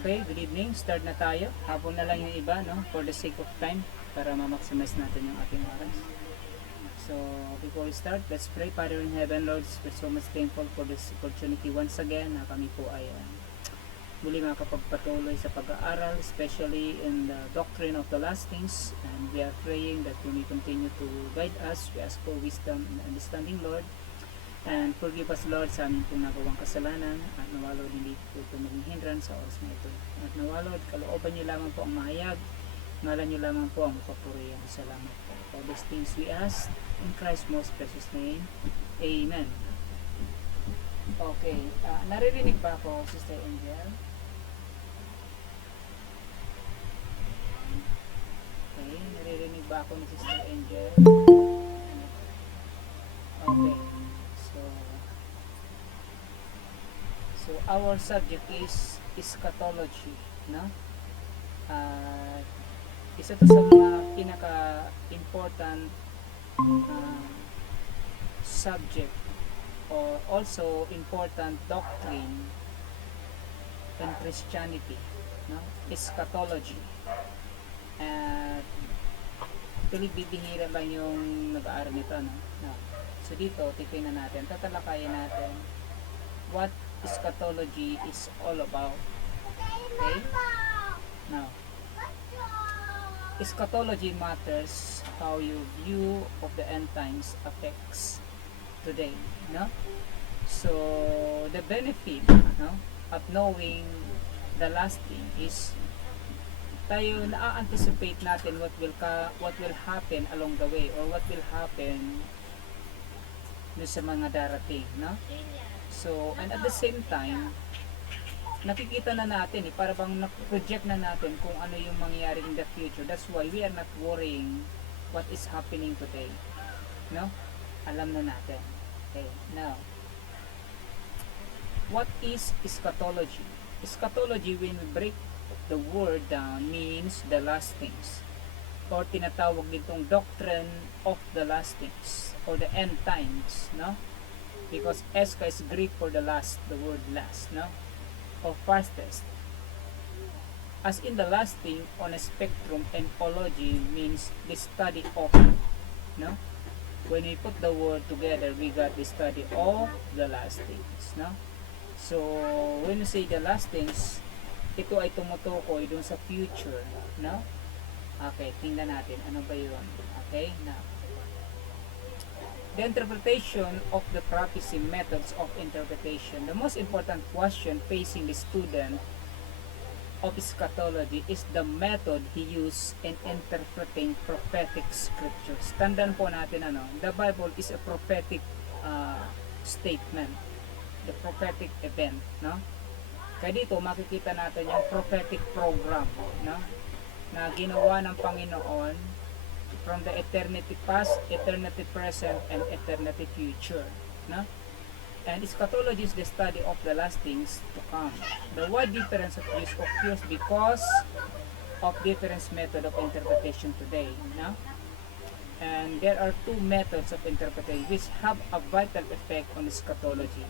Okay, good evening. Start na tayo. Habol na lang yung iba, no? For the sake of time, para ma-maximize natin yung ating oras. So, before we start, let's pray. Father in heaven, Lord, we're so much thankful for this opportunity once again na kami po ay muli makapagpatuloy sa pag-aaral, especially in the doctrine of the last things. And we are praying that you may continue to guide us. We ask for wisdom and understanding, Lord. And forgive us, Lord, sa aming pong nagawang kasalanan, at nawa, Lord, hindi po ito maging hindrance sa oras na ito. At nawa, Lord, kalooban niyo lamang po ang mahayag, ngalan niyo lamang po ang kapurihan. Salamat po. For these things we ask in Christ's most precious name. Amen. Okay, naririnig ba ako, Sister Angel? Okay, naririnig ba ako ni Sister Angel? Okay. So our subject is eschatology, no? Isa to sa mga pinaka-important subject or also important doctrine in Christianity, no? Eschatology. At bibihira lang yung nag-aaral nito, no? So dito, titingnan natin, tatalakayin natin what eschatology is all about. Okay? Now, eschatology matters how your view of the end times affects today, no? So, the benefit, no, of knowing the last thing is tayo na-anticipate natin what will happen along the way, or what will happen sa mga darating, no? So, and at the same time, nakikita na natin, para bang na-project na natin kung ano yung mangyayari in the future. That's why we are not worrying what is happening today, no? Alam na natin. Okay, now, what is eschatology? Eschatology, when we break the word down, means the last things, or tinatawag ditong doctrine of the last things, or the end times, no? Because eska is Greek for the last, the word last, no? Or fastest. As in the last thing on a spectrum, and ology means the study of, no? When we put the word together, we got the study of the last things, no? So, when we say the last things, ito ay tumutukoy dun sa future, no? Okay, tingnan natin. Ano ba yun? Okay, now. The interpretation of the prophecy, methods of interpretation. The most important question facing the student of eschatology is the method he used in interpreting prophetic scriptures. Tandaan po natin, the Bible is a prophetic statement, the prophetic event, no? Kaya dito makikita natin yung prophetic program, no, na ginawa ng Panginoon from the eternity past, eternity present, and eternity future, no? And eschatology is the study of the last things to come. The wide difference of use occurs because of different method of interpretation today, no? And there are two methods of interpretation which have a vital effect on eschatology.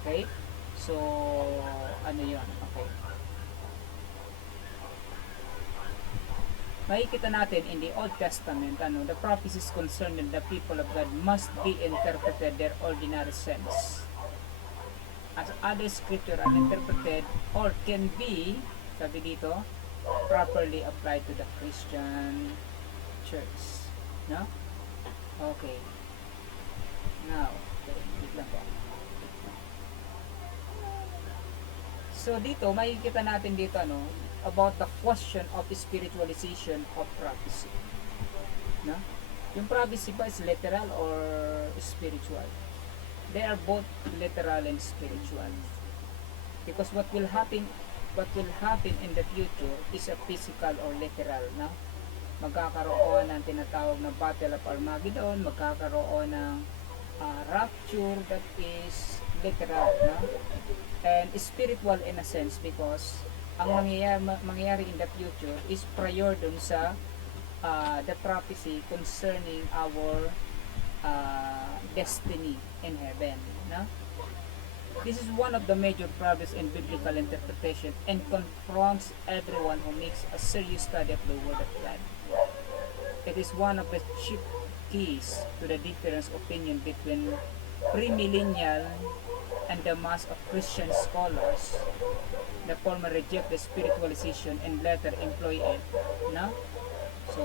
Okay? So, ano yun? Okay. Makikita natin in the Old Testament, the prophecies concerning the people of God must be interpreted their ordinary sense, as other scripture are interpreted or can be, sabi dito, properly applied to the Christian church, no? Okay. Now, okay, wait lang po. So dito, makikita natin dito, about the question of spiritualization of prophecy, no? Yung prophecy ba is literal or spiritual? They are both literal and spiritual, because what will happen in the future is a physical or literal, no? Magkakaroon ng tinatawag na Battle of Armageddon, magkakaroon ng rapture, that is literal, no? And spiritual in a sense, because ang mangyayari in the future is prior dun sa the prophecy concerning our destiny in heaven, no? This is one of the major problems in biblical interpretation and confronts everyone who makes a serious study of the Word of God. It is one of the chief keys to the difference opinion between premillennial and the mass of Christian scholars. The former reject the spiritualization and later employ it. No? So,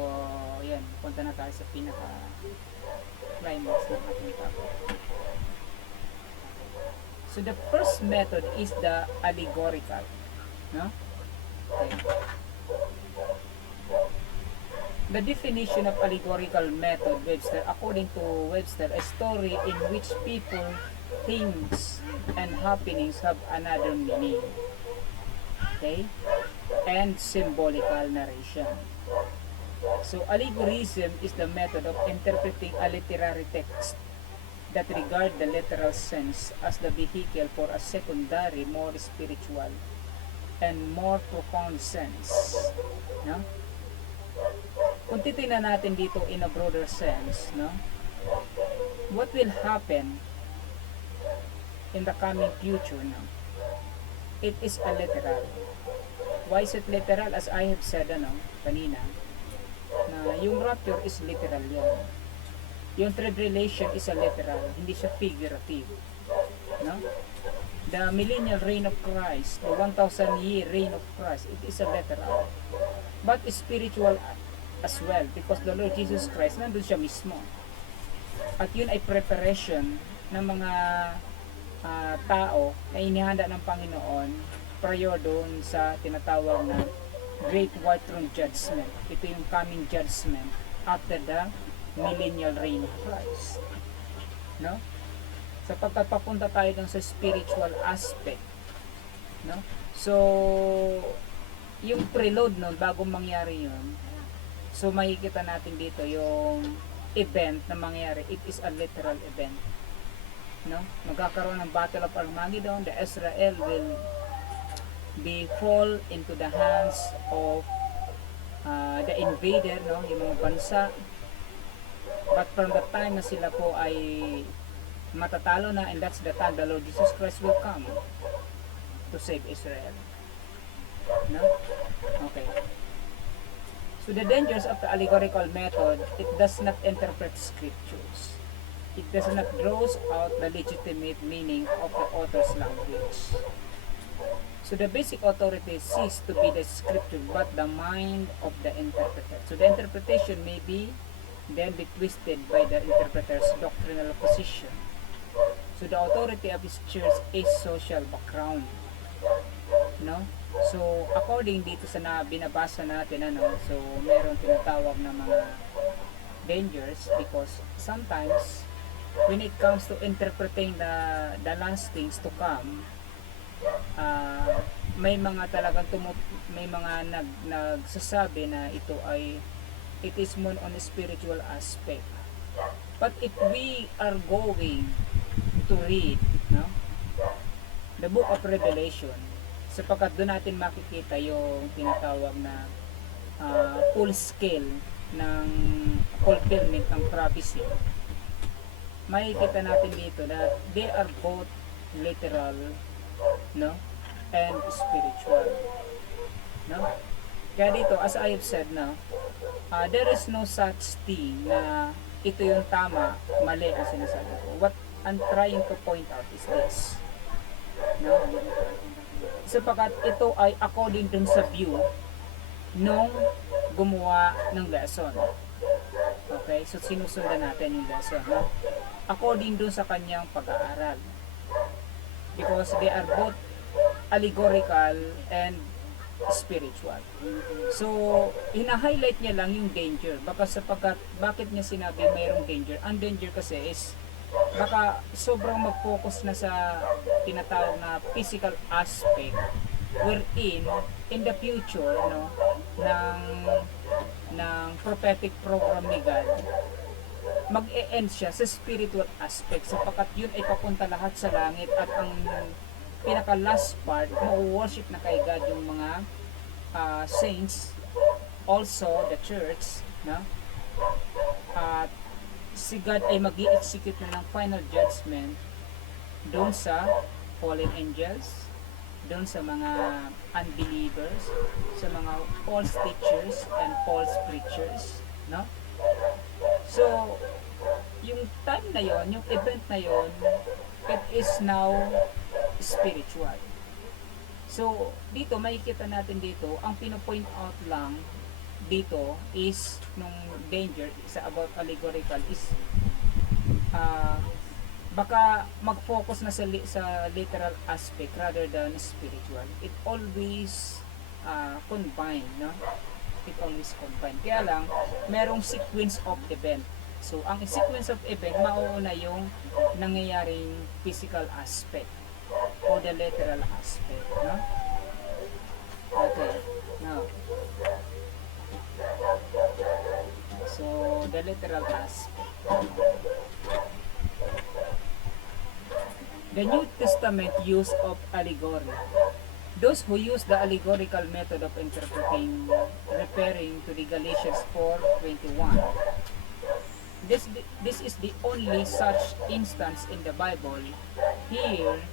yan. Punta na tayo sa pinaka-climax ng ating topic. So, the first method is the allegorical. No? Okay. The definition of allegorical method, Webster, according to Webster, a story in which people, things, and happenings have another meaning. Okay? And symbolical narration. So, allegorism is the method of interpreting a literary text that regard the literal sense as the vehicle for a secondary, more spiritual, and more profound sense. No? Kung titingnan natin dito in a broader sense, no? What will happen in the coming future, no? It is a literal. Why is it literal? As I have said, kanina, na yung rapture is literal yan. Yung tribulation is a literal, hindi siya figurative. No? The millennial reign of Christ, the 1,000-year reign of Christ, it is a literal. But spiritual as well, because the Lord Jesus Christ nandun siya mismo, at yun ay preparation ng mga tao na inihanda ng Panginoon prior doon sa tinatawag na Great White Throne Judgment. Ito yung coming judgment after the millennial reign of Christ, no? Sapagkat papunta tayo dun sa spiritual aspect, no? So yung preload nun bago mangyari yun, so makikita natin dito yung event na mangyayari. It is a literal event. No? Magkakaroon ng Battle of Armageddon. The Israel will be fall into the hands of the invader, no? Yung mga bansa. But from the time na sila po ay matatalo na, and that's the time the Lord Jesus Christ will come to save Israel. No? Okay. So the dangers of the allegorical method, it does not interpret scriptures. It does not draw out the legitimate meaning of the author's language. So the basic authority ceases to be the scripture but the mind of the interpreter. So the interpretation may be then be twisted by the interpreter's doctrinal position. So the authority of his church is social background. No? So, according dito sa binabasa natin, so meron tinatawag na mga dangers because sometimes when it comes to interpreting the last things to come, may mga talagang may mga nagsasabi na ito ay it is more on a spiritual aspect. But if we are going to read, no, the book of Revelation, sapagkat doon natin makikita yung tinatawag na full scale ng fulfillment ng prophecy. Makikita natin dito that they are both literal, no, and spiritual, no. Kaya dito, as I have said na, there is no such thing na ito yung tama, mali ang sinasabi ko. What I'm trying to point out is this, no. Sapagkat ito ay according dun sa view nung gumawa ng lesson. Okay? So sinusundan natin yung lesson, no? According dun sa kanyang pag-aaral. Because they are both allegorical and spiritual. So, hina-highlight niya lang yung danger. Bakit niya sinabi mayroong danger? Ang danger kasi is baka sobrang mag-focus na sa tinatawag na physical aspect wherein in the future, no, ng prophetic program ni God, mag-e-end siya sa spiritual aspect sapagkat yun ay papunta lahat sa langit at ang pinaka last part, ma-worship na kay God yung mga saints, also the church, no? At si God ay mag-i-execute na ng final judgment doon sa fallen angels, doon sa mga unbelievers, sa mga false teachers and false preachers, no? So, yung time na yon, yung event na yon, it is now spiritual. So, dito, makikita natin dito, ang pinopoint out lang dito is, nung danger sa about allegorical is, baka mag-focus na sa literal aspect rather than spiritual. It always combine, no? It always combine. Kaya lang, merong sequence of event. So, ang sequence of event, mauuna yung nangyayaring physical aspect or the literal aspect, no? Okay, now, so the literal aspect. The New Testament use of allegory. Those who use the allegorical method of interpreting, referring to the Galatians 4:21. This is the only such instance in the Bible. Here,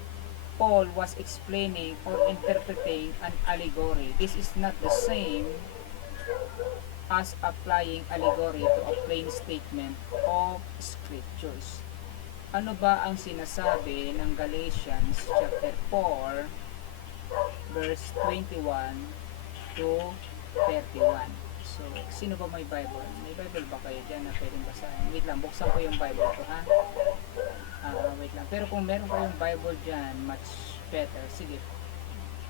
Paul was explaining or interpreting an allegory. This is not the same as applying allegory to a plain statement of scriptures. Ano ba ang sinasabi ng Galatians chapter 4 verse 21 to 31? So, sino ba may Bible? May Bible ba kayo dyan na pwedeng basahin? Wait lang, buksan ko yung Bible ko, ha? Wait lang. Pero kung meron kayong Bible dyan, much better. Sige,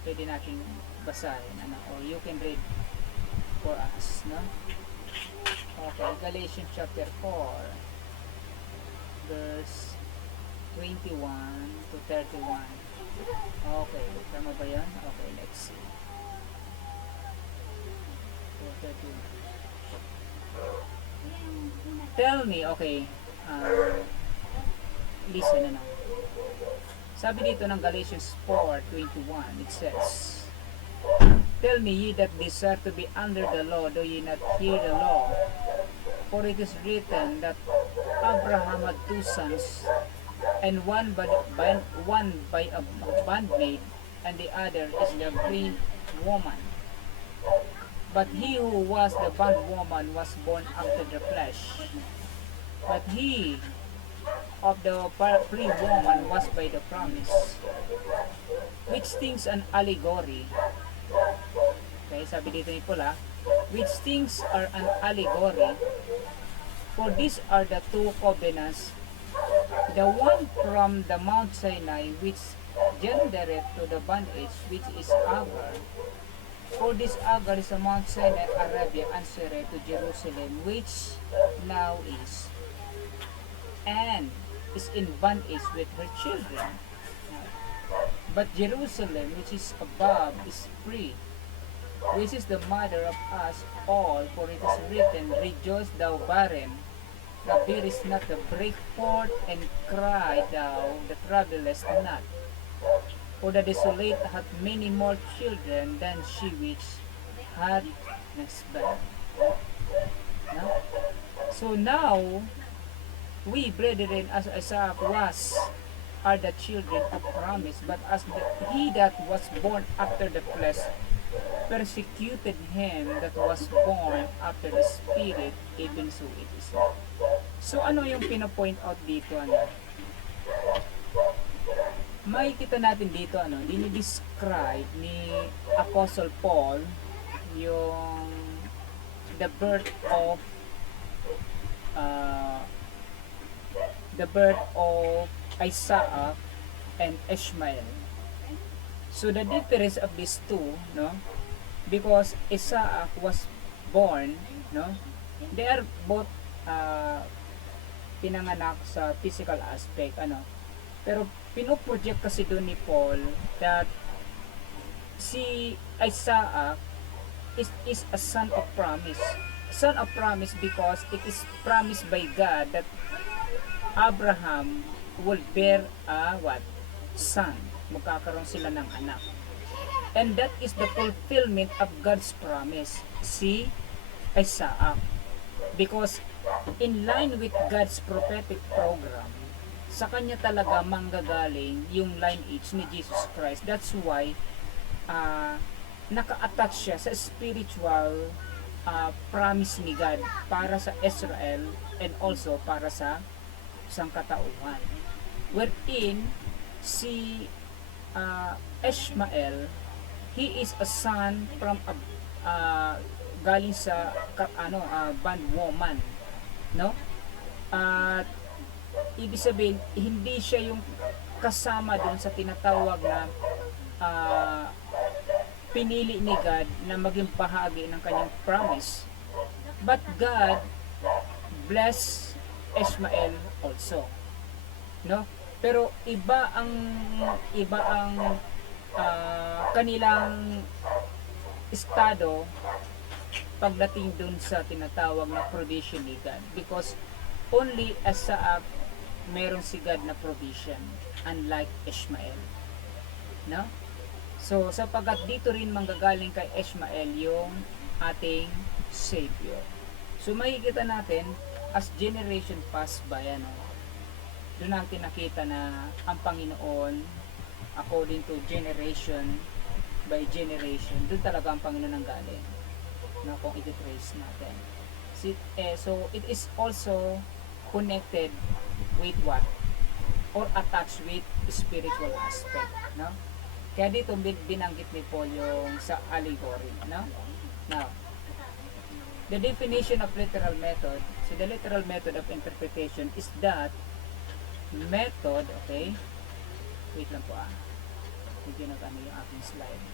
pwede natin basahin. Or you can read for us, no? Okay, Galatians chapter 4 verse 21 to 31. Okay, tama ba yan? Okay, let's see. 31. Tell me, okay, listen na. Sabi dito ng Galatians 4:21, it says, Tell me, ye that desire to be under the law, do ye not hear the law? For it is written that Abraham had two sons, and one by a bondmaid, and the other is the free woman. But he who was the bondwoman was born after the flesh, but he of the free woman was by the promise. Which things an allegory? Okay, sabi dito ni Paul, which things are an allegory? For these are the two covenants, the one from the Mount Sinai, which gendereth to the bondage, which is Agar. For this Agar is a Mount Sinai, Arabia, answereth to Jerusalem, which now is, and is in bondage with her children. But Jerusalem, which is above, is free, which is the mother of us all, for it is written, Rejoice thou barren, that bearest not, to break forth and cry thou that troublest not. For the desolate hath many more children than she which had husband. No? So now, we brethren, as Isaac was, are the children of promise, but as he that was born after the flesh persecuted him that was born after the spirit, even so it is. So ano yung pinapoint out dito? Makikita natin dito, dinidescribe ni Apostle Paul yung the birth of Isaac and Ishmael. So the difference of these two, no, because Isaac was born, no, they are both pinanganak sa physical aspect, pero pinoproject kasi doon ni Paul that si Isaac is a son of promise. Son of promise because it is promised by God that Abraham will bear a son. Magkakaroon sila ng anak. And that is the fulfillment of God's promise. Si Isaac. Because in line with God's prophetic program, sa kanya talaga manggagaling yung lineage ni Jesus Christ. That's why naka-attach siya sa spiritual promise ni God para sa Israel and also para sa sangkatauhan. Wherein si Ishmael, he is a son from galing sa bondwoman, no? At ibig sabihin, hindi siya yung kasama doon sa tinatawag na pinili ni God na maging bahagi ng kanyang promise. But God bless Ishmael also, no? Pero iba ang kanilang estado pagdating dun sa tinatawag na provision ni God, because only Isaac meron si God na provision, unlike Ishmael, no? So sapagkat dito rin manggagaling kay Ishmael yung ating Savior. So makikita natin as generation pass by, doon natin nakita na ang Panginoon, according to generation by generation, doon talaga ang Panginoon ang galing, no, kung i-trace natin. So it is also connected with what? Or attached with spiritual aspect, no? Kaya dito binanggit ni Paul yung sa allegory, no? Now, the definition of literal method, so the literal method of interpretation is that method, okay? Wait lang po medyo nag-ano yung aking slide.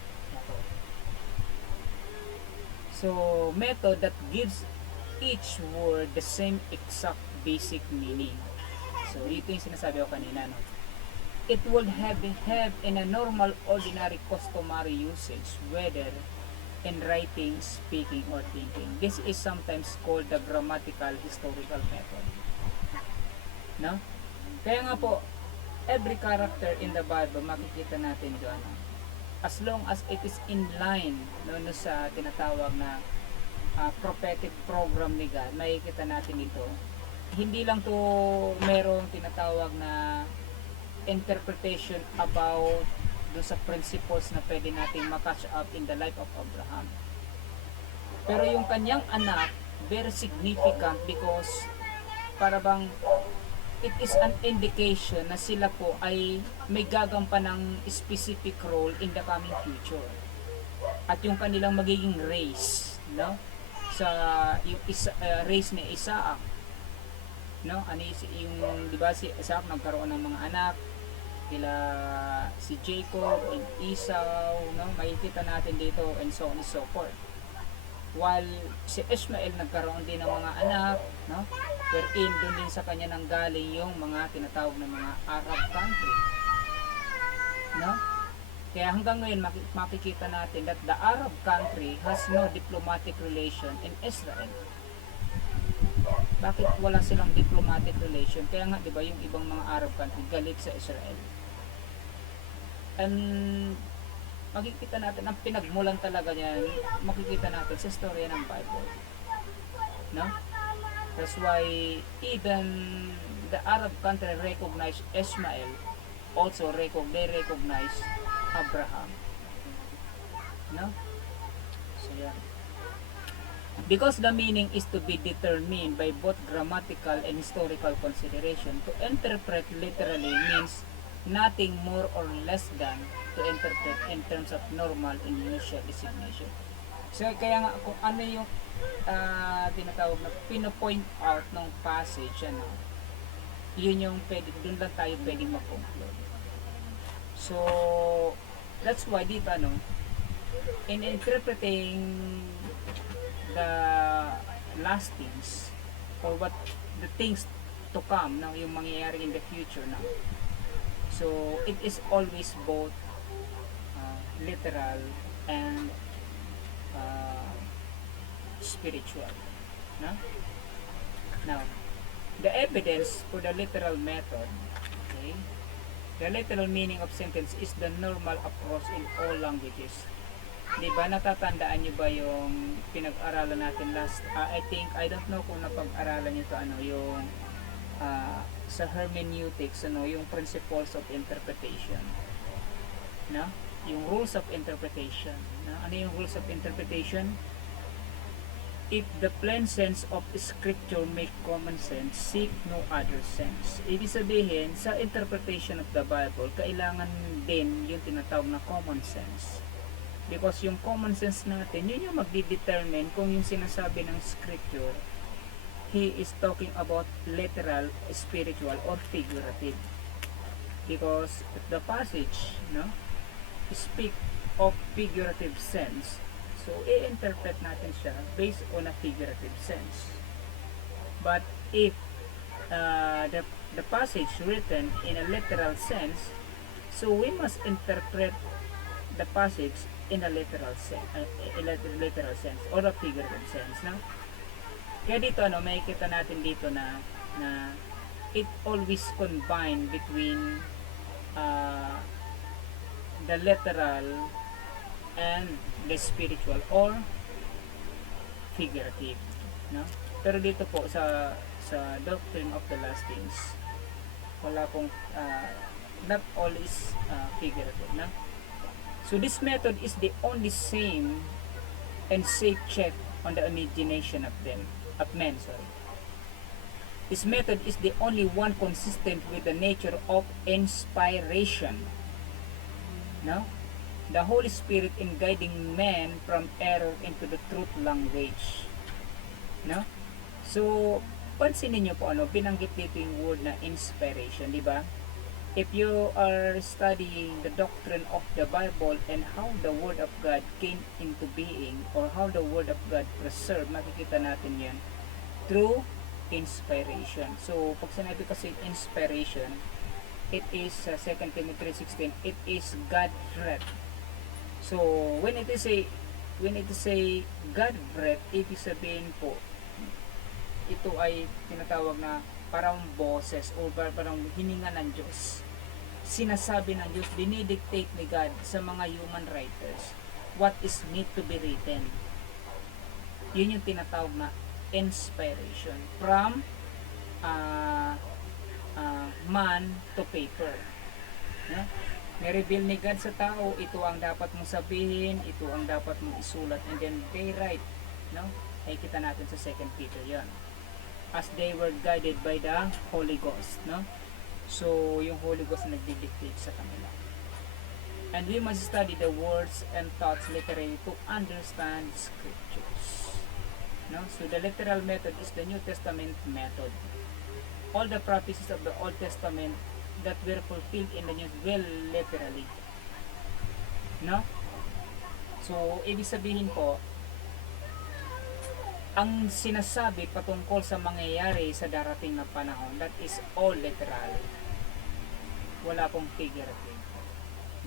So, method that gives each word the same exact basic meaning. So, ito yung sinasabi ko kanina, no? It would have in a normal, ordinary, customary usage, whether in writing, speaking, or thinking. This is sometimes called the grammatical historical method. No? Kaya nga po, every character in the Bible, makikita natin doon, as long as it is in line, no, sa tinatawag na prophetic program ni God, makikita natin ito. Hindi lang to merong tinatawag na interpretation about doon sa principles na pwede natin makatch up in the life of Abraham. Pero yung kanyang anak, very significant because para bang it is an indication na sila po ay may gagampan ng specific role in the coming future. At yung kanilang magiging race, no? Sa yung race ni Isaac, no? Yung di ba si Isaac nagkaroon ng mga anak, kila si Jacob and Esau, no? Makikita natin dito and so on and so forth. While si Ishmael nagkaroon din ng mga anak, no? Wherein doon din sa kanya nanggaling yung mga tinatawag na mga Arab country, no? Kaya hanggang ngayon makikita natin that the Arab country has no diplomatic relation in Israel. Bakit wala silang diplomatic relation? Kaya nga, di ba, yung ibang mga Arab country galit sa Israel. And makikita natin ang pinagmulan talaga niyan, makikita natin sa storya ng Bible, no? That's why even the Arab country recognize Ishmael, also they recognize Abraham, no? So yan. Because the meaning is to be determined by both grammatical and historical consideration, to interpret literally means nothing more or less than to interpret in terms of normal and usual designation. So kaya nga kung ano yung tinatawag na pino-point out ng passage, yun yung pwede, dun lang tayo pwedeng mag-conclude. So that's why dito in interpreting the last things or what the things to come, yung mangyayari in the future now. So it is always both literal and spiritual, no? Now, the evidence for the literal method, okay? The literal meaning of sentence is the normal approach in all languages. Diba, natatandaan nyo ba yung pinag-aralan natin last, I don't know kung napag-aralan nyo to, yung sa hermeneutics, yung principles of interpretation, no? Yung rules of interpretation, no? Ano yung rules of interpretation? If the plain sense of scripture make common sense, seek no other sense. Ibig sabihin, sa interpretation of the Bible, kailangan din yung tinatawag na common sense. Because yung common sense natin, yun yung magdi-determine kung yung sinasabi ng scripture, he is talking about literal, spiritual, or figurative. Because if the passage, no, speak of figurative sense, so i-interpret natin siya based on a figurative sense. But if the passage written in a literal sense, so we must interpret the passage in a literal sense, or a figurative sense, no? Kaya dito makikita natin dito na it always combine between the literal and the spiritual or figurative, no? Pero dito po sa Doctrine of the Last Things, wala pong not always figurative, no? So this method is the only same and safe check on the imagination of men. This method is the only one consistent with the nature of inspiration, no? The Holy Spirit in guiding men from error into the truth language, no? So pansinin niyo po binanggit dito yung word na inspiration, di ba? If you are studying the doctrine of the Bible and how the Word of God came into being, or how the Word of God preserved, makikita natin yan through inspiration. So pag sinabi kasi inspiration, it is 2 Timothy 3:16, it is God breathed. So when it is a God breathed, ibig sabihin po ito ay tinatawag na parang boses o parang hininga ng Diyos. Sinasabi ng Diyos, dinidictate ni God sa mga human writers what is need to be written. Yun yung tinatawag na inspiration from man to paper, no? Ni-reveal ni God sa tao, ito ang dapat mong sabihin, ito ang dapat mong isulat, and then they write, no? Ay kita natin sa 2 Peter yan, as they were guided by the Holy Ghost, no? So yung Holy Ghost nagdi-dictate sa kanila. And we must study the words and thoughts literally to understand scriptures, no? So the literal method is the New Testament method. All the prophecies of the Old Testament that were fulfilled in the New will literally, no? So ibig sabihin po, ang sinasabi patungkol sa mangyayari sa darating na panahon, that is all literal, wala pong figurative,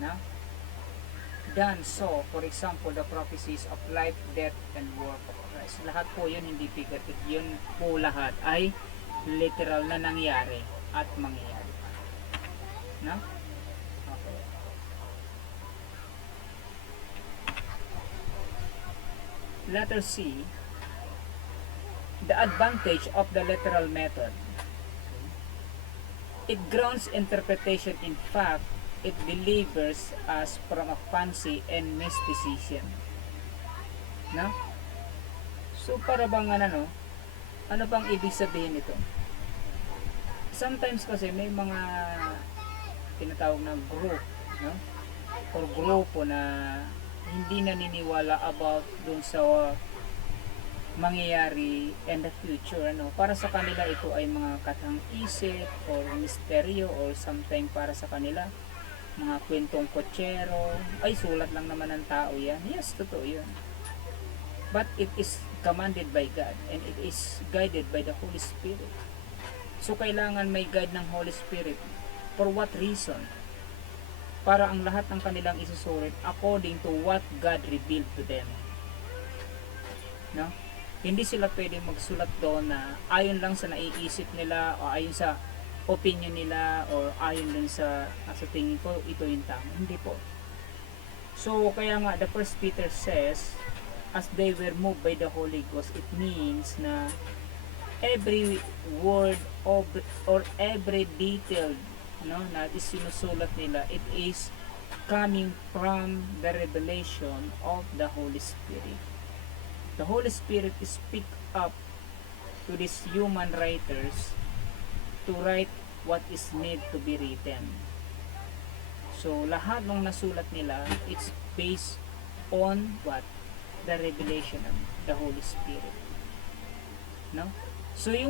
no? Done so, for example, the prophecies of life, death, and work of Christ, lahat po yun hindi figurative, yun po lahat ay literal na nangyari at mangyayari, no? Okay. Letter C, the advantage of the literal method. It grounds interpretation in fact, it delivers us from a fancy and mysticism, no? So para bang ano bang ibig sabihin nito? Sometimes kasi may mga tinatawag na group, no? Or grupo na hindi naniniwala about dun sa mangyayari in the future, para sa kanila ito ay mga katang-isip or misteryo, or something para sa kanila mga kwentong kotsero, ay sulat lang naman ng tao yan. Yes, totoo yun, but it is commanded by God and it is guided by the Holy Spirit. So kailangan may guide ng Holy Spirit. For what reason? Para ang lahat ng kanilang isusulit according to what God revealed to them, no? Hindi sila pwedeng magsulat doon na ayon lang sa naiisip nila o ayon sa opinion nila or ayon dun sa tingin ko ito yung tama. Hindi po. So kaya nga the First Peter says, as they were moved by the Holy Ghost, it means na every word or every detail, no, na isinusulat nila, it is coming from the revelation of the Holy Spirit. The Holy Spirit speak up to these human writers to write what is need to be written. So lahat ng nasulat nila, it's based on what? The revelation of the Holy Spirit. No? So kaya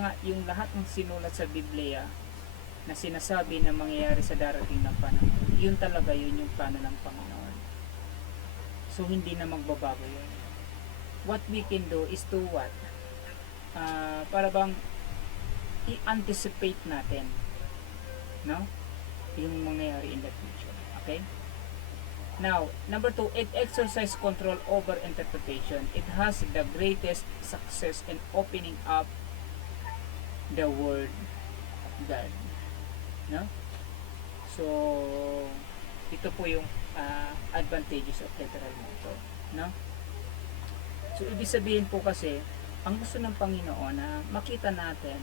nga yung lahat ng sinulat sa Biblia na sinasabi na mangyayari sa darating na panahon, yun talaga yun yung plano ng Panginoon. So hindi na magbabago yun. What we can do is to what? Para bang i-anticipate natin, no? Yung mangyayari in the future. Okay? Now, number 2, it exercises control over interpretation. It has the greatest success in opening up the Word of God. No? So, ito po yung advantages of literal method. No? So, ibig sabihin po kasi, ang gusto ng Panginoon na makita natin,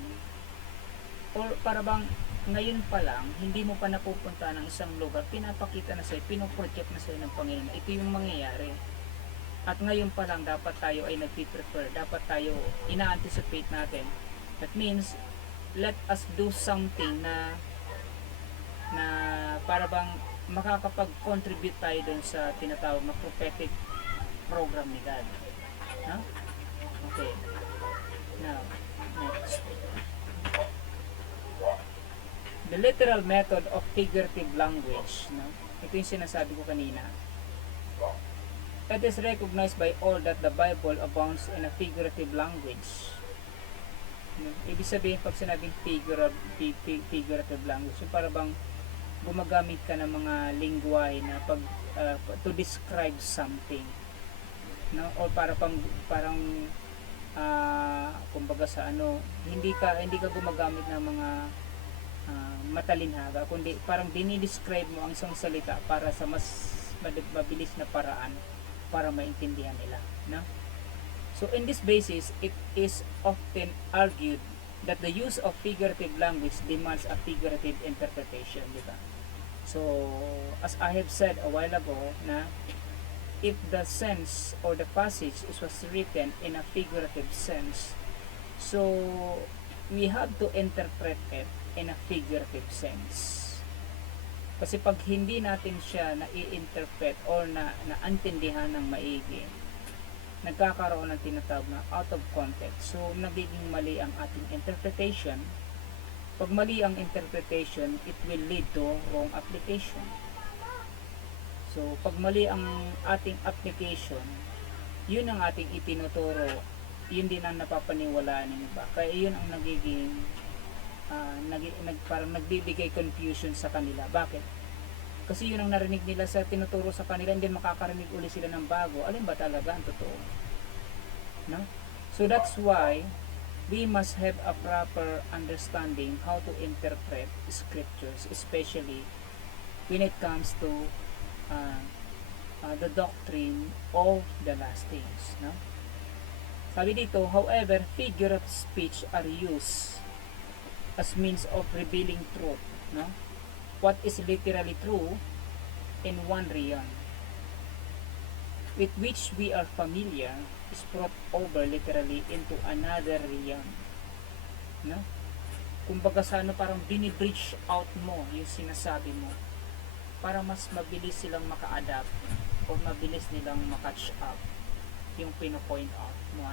or para bang ngayon pa lang, hindi mo pa napupunta ng isang lugar, pinapakita na sa'yo, pinoproject na sa'yo ng Panginoon. Ito yung mangyayari. At ngayon pa lang, dapat tayo ay nagpi-prepare. Dapat tayo, ina-anticipate natin. That means, let us do something na para bang makakapag-contribute tayo dun sa tinatawag na prophetic program ni God. No? Okay. Now, next. The literal method of figurative language, no? Ito yung sinasabi ko kanina. It is recognized by all that the Bible abounds in a figurative language. No? Ibig sabihin, pag sinabing figurative language, yung para bang gumagamit ka ng mga lingwahe na to describe something, no? Or parang kumbaga sa hindi ka gumagamit ng mga matalinhaga, kundi parang dinidescribe mo ang isang salita para sa mas mabilis na paraan para maintindihan nila, no? So in this basis, it is often argued that the use of figurative language demands a figurative interpretation, di ba? So as I have said a while ago, na if the sense or the passage was written in a figurative sense, so we have to interpret it in a figurative sense. Kasi pag hindi natin siya na-i-interpret or naantindihan ng maigi, nagkakaroon ng tinatawag na out of context. So, nagiging mali ang ating interpretation. Pag mali ang interpretation, it will lead to wrong application. So, pag mali ang ating application, yun ang ating itinuturo, yun din ang napapaniwalaan ng iba. Kaya yun ang nagiging parang nagbibigay confusion sa kanila. Bakit? Kasi yun ang narinig nila sa tinuturo sa kanila, hindi makakarinig uli sila ng bago. Alin ba talaga ang totoo? No? So that's why we must have a proper understanding how to interpret scriptures, especially when it comes to the doctrine of the last things. No? Sabi dito, however, figure of speech are used as means of revealing truth, no? What is literally true in one realm, with which we are familiar, is brought over literally into another realm, no? Kumbaga sa parang binibridge out mo yung sinasabi mo para mas mabilis silang maka-adapt o mabilis nilang makatch up yung pino-point out mo,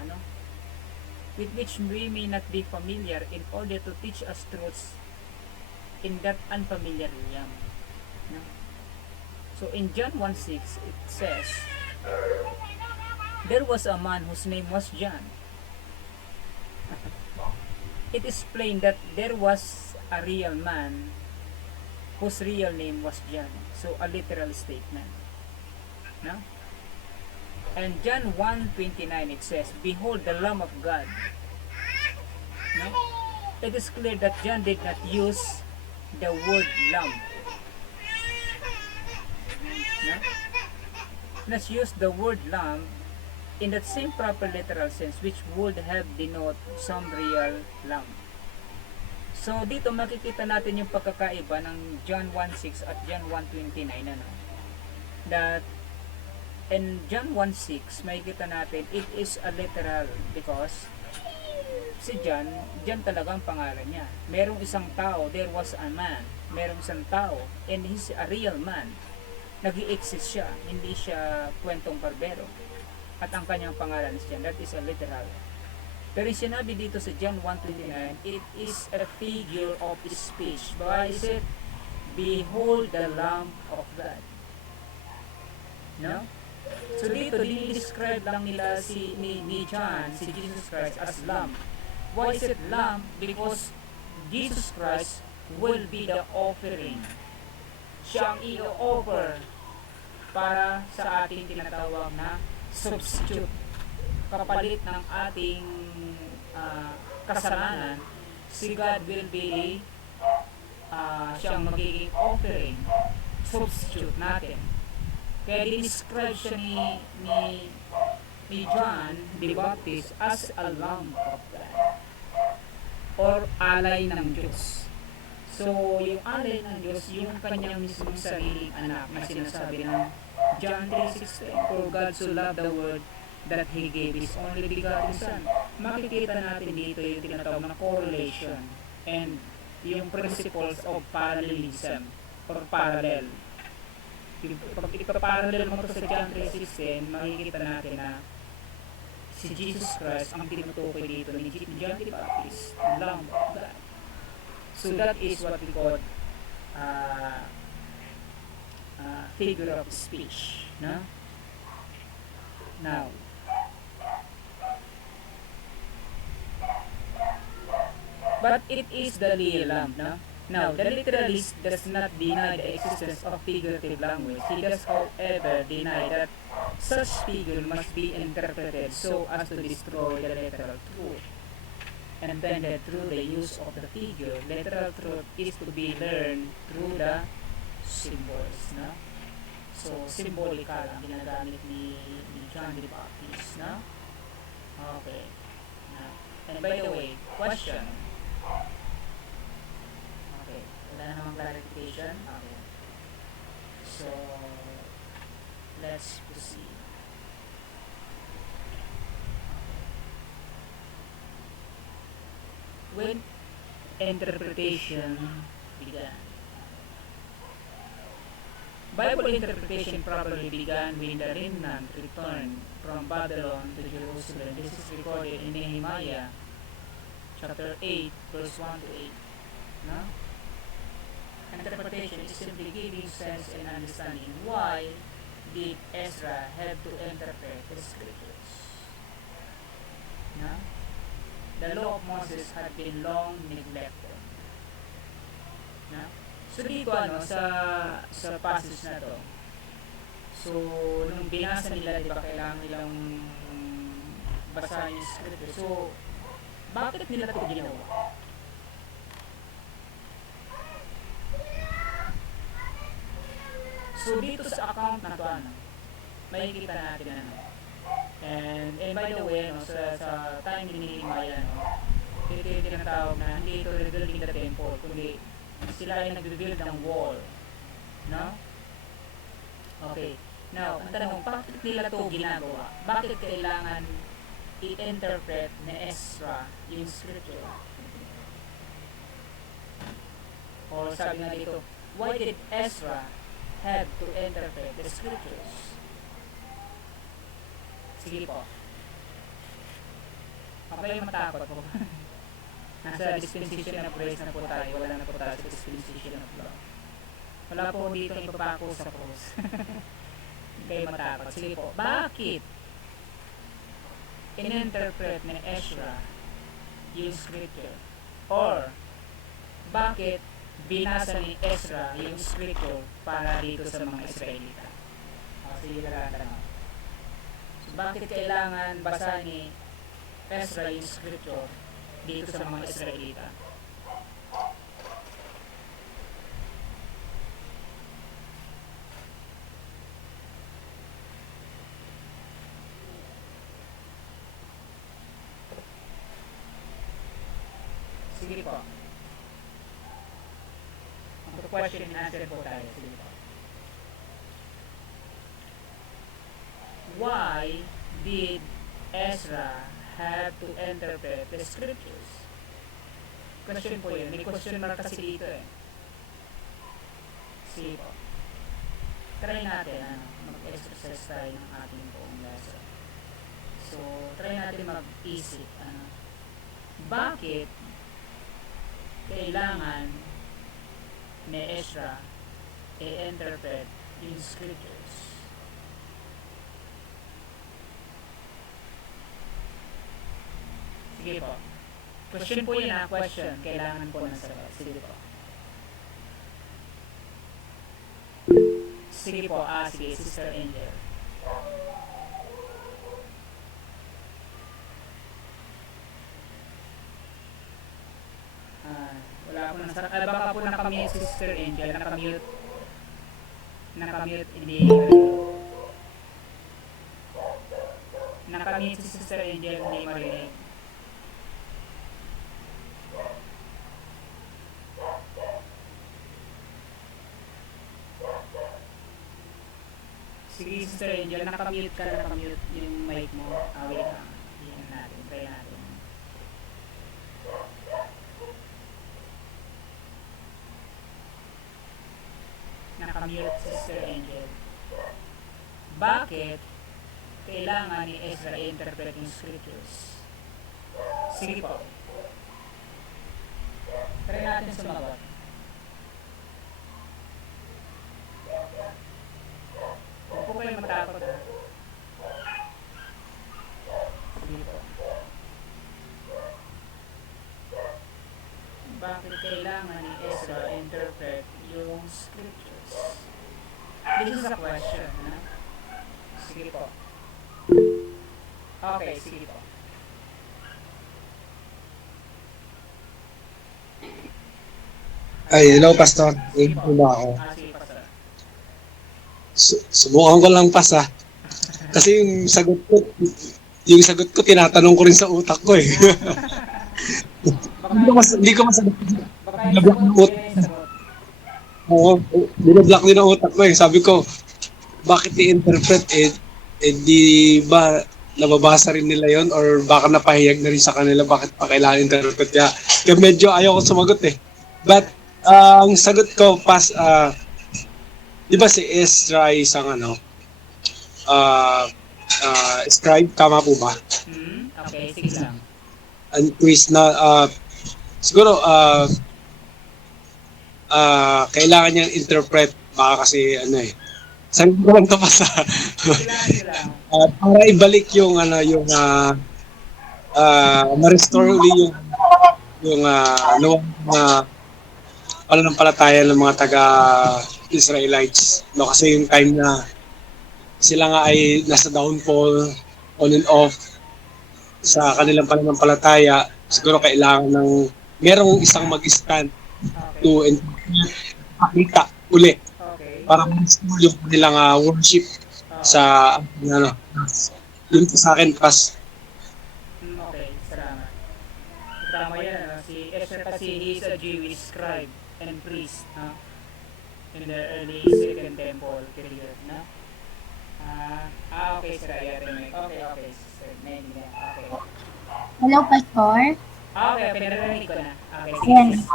with which we may not be familiar, in order to teach us truths in that unfamiliar realm. No? So in John 1:6 it says, there was a man whose name was John. It is plain that there was a real man whose real name was John. So a literal statement. No? And John 1:29 it says, behold the Lamb of God. No? It is clear that John did not use the word lamb. No? Let's use the word lamb in that same proper literal sense which would have denote some real lamb. So dito makikita natin yung pagkakaiba ng John 1:6 at John 1:29, ano. That in John 1:6 makikita natin it is a literal because si John talaga ang pangalan niya. Merong isang tao, there was a man. Merong isang tao and he's a real man. Nag-i-exist siya, hindi siya kwentong barbero. At ang kanyang pangalan is John. That is a literal. Pero yung sinabi dito sa John 1:29, it is a figure of speech. Why is it? Behold the Lamb of God. No? So dito, dinidescribe lang nila ni John, si Jesus Christ as Lamb. Why is it Lamb? Because Jesus Christ will be the offering. Siya ang i-offer para sa ating tinatawag na substitute. Kapalit ng ating kasalanan, si God will be siyang magiging offering, substitute natin. Kaya dinescribe siya ni John the Baptist as a Lamb of God or alay ng Diyos. So, yung alay ng Diyos, yung kanyang mismong sariling anak na sinasabi ng John 3:16, for God so loved the world that He gave His only begotten Son. Makikita natin dito yung tinatawag na correlation and yung principles of parallelism or parallel. Pag ipaparallel mo ito sa John 3:16, makikita natin na si Jesus Christ ang tinutukoy dito ni John the Baptist, Lamb of God. So that is what we call figure of speech, no? Now, but it is the real Lamb, no? Now, the literalist does not deny the existence of figurative language. He does, however, deny that such figure must be interpreted so as to destroy the literal truth. And then through the use of the figure, literal truth is to be learned through the symbols, no? So, symbolical ang ginagamit ni John the Baptist, no? Okay. And by the way, question. Okay. Wala na namang clarification. Okay. So, let's proceed. When interpretation began. Bible interpretation probably began when the remnant returned from Babylon to Jerusalem. This is recorded in Nehemiah chapter 8, verse 1 to 8. No? Interpretation is simply giving sense and understanding. Why did Ezra have to interpret the scriptures? No? The law of Moses had been long neglected. No? So dito sa passage na to, so nung binasa nila, di ba, kailangan nilang basahin yung scripture. So, bakit nila ito ginawa? So dito sa account na to, makikita natin And by the way, sa time ni Nehemiah, ito yung tinatawag na hindi ito rebuilding the temple, kundi sila ay nag-build ng wall. No? Okay. Now, ang tanong, bakit nila ito ginagawa? Bakit kailangan i-interpret ni Ezra yung scripture? Or sabi nga dito, why did Ezra have to interpret the scriptures? Sige po. Ako yung matakot po. Nasa dispensation of grace na po tayo. Wala na po tayo sa dispensation of law. Wala po dito ipapako sa cross. Hindi kayo matakot. Sige po. Bakit in-interpret ni Ezra yung scripture? Or bakit binasa ni Ezra yung scripture para dito sa mga Israelita? Sige lang. Bakit kailangan basahin ni Ezra yung scripture dito sa mga Israelita? Sige po. Question and answer po tayo. Sige po. Why did Ezra have to interpret the scriptures? Question po yun. May question mark kasi dito eh. Sige po. Try natin, mag-exercise tayo ng ating buong lesson. So, try natin mag-isip, bakit kailangan ni Ezra i-interpret yung scriptures? Sige po. Question po yun, question. Kailangan po ng sagot. Sige po. Sige po, sige, Sister Angel. Wala po nang sagot. Baka po nakamute si Sister Angel. Nakamute. Hindi. Nakamute si Sister Angel, hindi marinig. Sige, Sister Angel, nakamute ka, nakamute yung mic mo. Wait lang. Yan natin, try natin. Nakamute si Sister Angel. Bakit kailangan ni Ezra interpret yung scriptures? Sige po. Try natin sumagot. Huwag po kayong matakot ha. Sige po. Bakit kailangan ni Ezra interpret yung scriptures? This is a question, ha? Sige po. Okay, sige po. Ay, hello, Pastor. Sige po. Hello ako. Sige, Pastor. Subukan ko lang, Pas, ha. Kasi yung sagot ko, tinatanong ko rin sa utak ko, eh. Hindi ko masagot. Baka yung sagot mo yung sagot. Oo, binablock din ang utak ko, eh. Sabi ko, bakit i-interpret, di ba nababasa rin nila yon or baka napahiyag na rin sa kanila, bakit pa kailangan interpret kaya medyo ayaw ko sumagot, eh. But, ang sagot ko, Pas, di ba si Ezra ay isang scribe, tama po ba? Okay, sige lang. And quiz na, siguro, kailangan niyang interpret, baka kasi, sabi ko lang ito pa sa, para ibalik yung, ma-restore uli yung pananampalataya ng mga taga-Israelites. No, kasi yung time na sila nga ay nasa downfall, on and off, sa kanilang pananampalataya, siguro kailangan ng merong isang mag-stand to pakita uli para ma-restore yung kanilang worship sa yun sa akin, Pas. Okay, salamat. Tama yan, si Ezra kasi he is a Jewish scribe and priest in the early Second Temple period, no? Okay, sir, okay, sir, okay. Hello, Pastor. Okay, pinarinig ko na. Okay, Ayan. sige.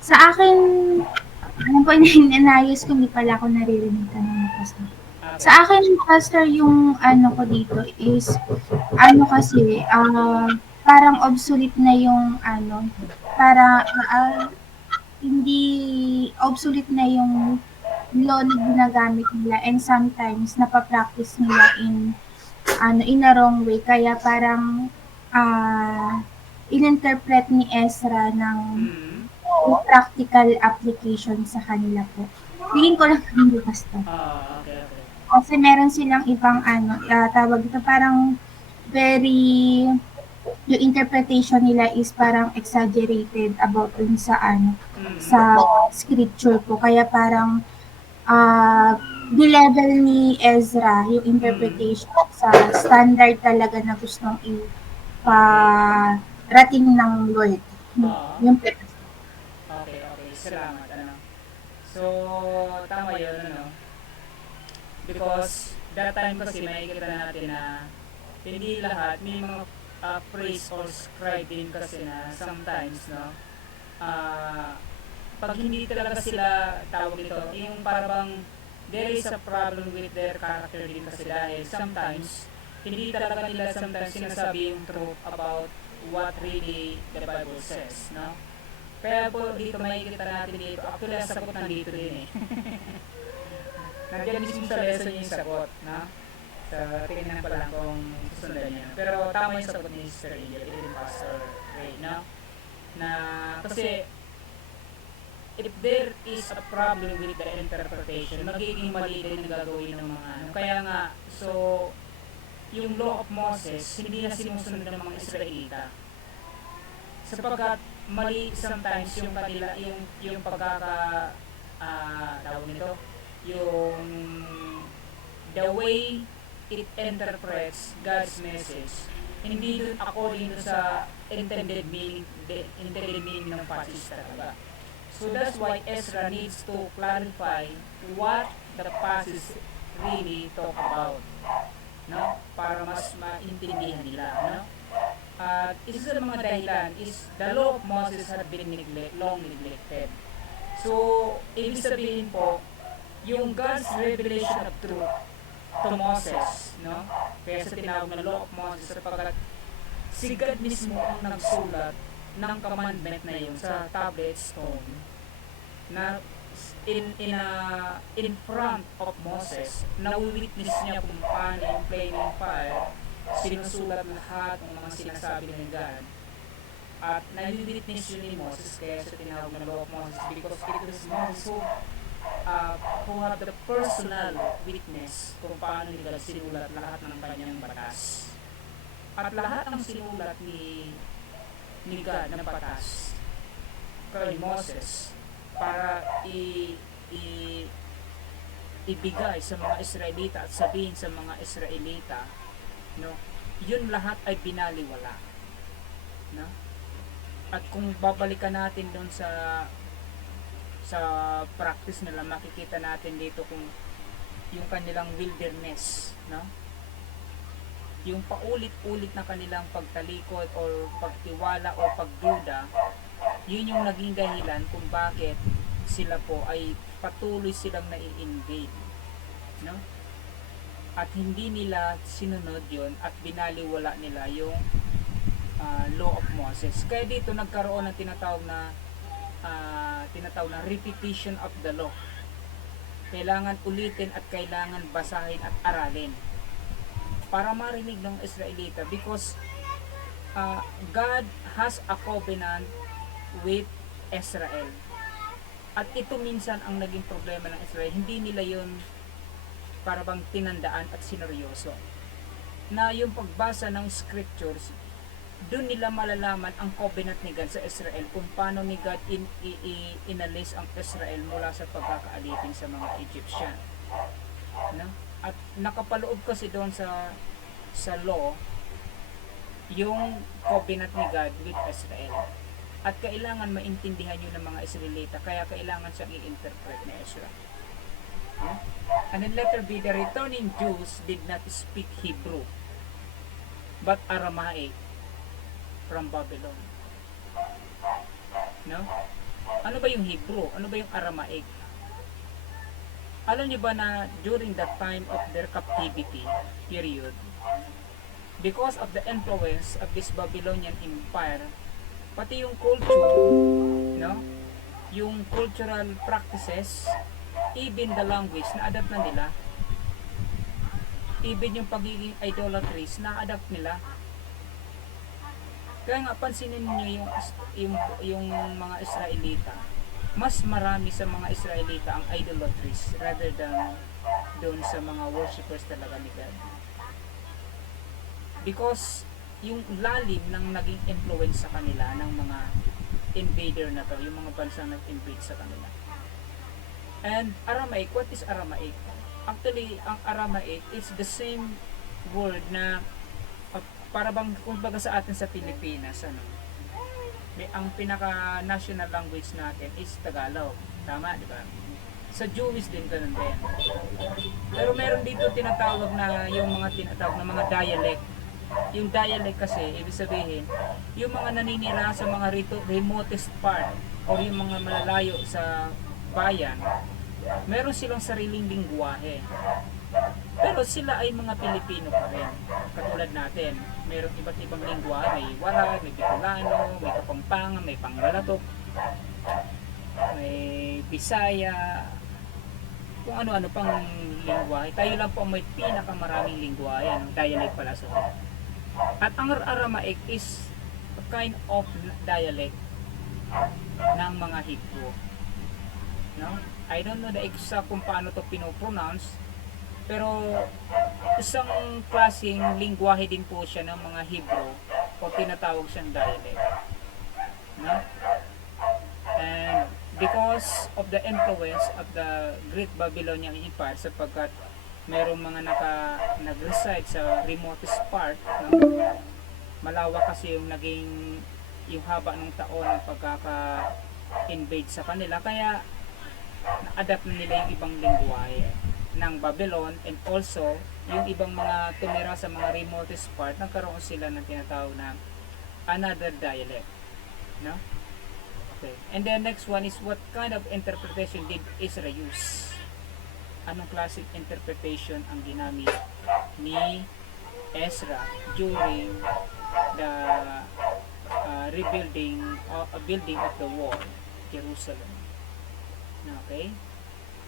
Sa akin, ano po yung inayos ko, hindi pala ako naririnig tanong ni Pastor. Okay. Sa akin, Pastor, yung ko dito is, kasi, parang obsolete na yung, para, hindi, obsolete na yung law na ginagamit nila and sometimes napapractice nila in a wrong way. Kaya parang, in-interpret ni Ezra ng practical application sa kanila po. Tingin ko lang hindi, Pastor. Okay. Kasi meron silang ibang tawag ito parang very, yung interpretation nila is parang exaggerated about dun sa sa scripture po. Kaya parang di-level ni Ezra yung interpretation sa standard talaga na gustong iparating ng Lord. Oo. Yung petas. Okay, okay. Salamat. Ano. So, tama yun, ano. Because that time kasi makikita natin na hindi lahat, may mga phrase or scribe din kasi na sometimes, no, ah, pag hindi talaga sila tawag nito, yung parang there is a problem with their character din kasi dahil sometimes hindi talaga nila sometimes sinasabi yung truth about what really the Bible says, no? Kaya po dito makikita natin dito, actually ang sagot nandito din eh. Nandiyan mismo sa lesson yung sagot, no? Sa tingnan pa lang kung susundan niya. Pero tama yung sagot ni Sister Angel, ito din Pastor Ray, no? Na kasi if there is a problem with the interpretation, magiging mali din ang gagawin ng mga ano. Kaya nga, so, yung law of Moses, hindi na sinusunod ng mga Israelita. Sapagkat mali sometimes yung kanila, yung pagkaka, tawag nito, yung the way it interprets God's message, hindi dun according sa intended meaning ng passage talaga. So that's why Ezra needs to clarify what the passage really talk about, no? Para mas maintindihan nila, no? At isa sa mga dahilan is the law of Moses had been long neglected. So, ibig sabihin po, yung God's revelation of truth to Moses, no? Kaya sa tinawag na law of Moses, sapagkat si God mismo ang nagsulat ng commandment na yun sa tablet stone na in front of Moses, na-witness niya kung paano yung flaming fire sinusulat lahat ng mga sinasabi ng God. At na-witness yun ni Moses, kaya sa tinawag na law of Moses, because it was Moses who had the personal witness kung paano ni God sinulat lahat ng kanyang batas. At lahat ng sinulat ni God na batas kay Moses para ibigay sa mga Israelita at sabihin sa mga Israelita, no, yun lahat ay binaliwala, no? At kung babalikan natin doon sa practice nila, makikita natin dito kung yung kanilang wilderness, no? Yung paulit-ulit na kanilang pagtalikod or pagtiwala o pagduda, yun yung naging dahilan kung bakit sila po ay patuloy silang nai-invade, no? At hindi nila sinunod yun at binaliwala nila yung law of Moses. Kaya dito nagkaroon ng tinatawag na repetition of the law. Kailangan ulitin at kailangan basahin at aralin para marinig ng Israelita, because God has a covenant with Israel. At ito minsan ang naging problema ng Israel. Hindi nila yun para bang tinandaan at sineryoso. Na yung pagbasa ng scriptures, doon nila malalaman ang covenant ni God sa Israel, kung paano ni God inalis ang Israel mula sa pagkakaalipin sa mga Egyptian, no? At nakapaloob kasi doon sa law yung covenant ni God with Israel. At kailangan maintindihan yun ng mga Israelita, kaya kailangan siyang i-interpret ni Ezra. No? And then letter B, the returning Jews did not speak Hebrew but Aramaic from Babylon. No? Ano ba yung Hebrew? Ano ba yung Aramaic? Alam niyo ba na during the time of their captivity period, because of the influence of this Babylonian Empire, pati yung culture, no? Yung cultural practices, even the language, na-adapt na nila. Even yung pagiging idolatries, na-adapt nila. Kaya nga pansinin niyo yung mga Israelita, mas marami sa mga Israelita ang idolatries rather than doon sa mga worshippers talaga ni God. Because yung lalim ng naging influence sa kanila ng mga invader na to, yung mga bansang nag-invade sa kanila. And Aramaic, what is Aramaic? Actually, ang Aramaic is the same word na para bang kumbaga sa atin sa Pilipinas, ano? ang pinaka-national language natin is Tagalog. Tama, di ba? Sa Jewish din ganun din. Pero meron dito tinatawag na yung mga tinatawag na mga dialect. Yung dialect kasi, ibig sabihin, yung mga naninira sa mga remotest part o yung mga malalayo sa bayan, meron silang sariling lingwahe. Pero sila ay mga Pilipino pa rin. Katulad natin, meron iba't ibang lingwahe. May Waray, may Bicolano, may Kapampangan, may Pangbalatok, may Bisaya, kung ano-ano pang lingwahe. Tayo lang po may pinakamaraming lingwahe, dialect pala. So, at ang Aramaic is a kind of dialect ng mga Hebrew. No? I don't know the exact kung paano to pinopronounce, pero isang klaseng lingwahe din po siya ng mga Hebrew o tinatawag siyang dialect. No? And because of the influence of the Great Babylonian Empire, sapagkat merong mga nag-reside sa remotest part, no? Malawak kasi yung naging yung haba ng taon ng pagkaka-invade sa kanila, kaya na-adapt na nila yung ibang lingwahe ng Babylon, and also yung ibang mga tumira sa mga remotest part, nagkaroon sila ng tinatawag na another dialect, no? Okay. And then next one is, what kind of interpretation did Ezra use? Anong classic interpretation ang ginamit ni Ezra during the rebuilding building of the wall, Jerusalem? Okay.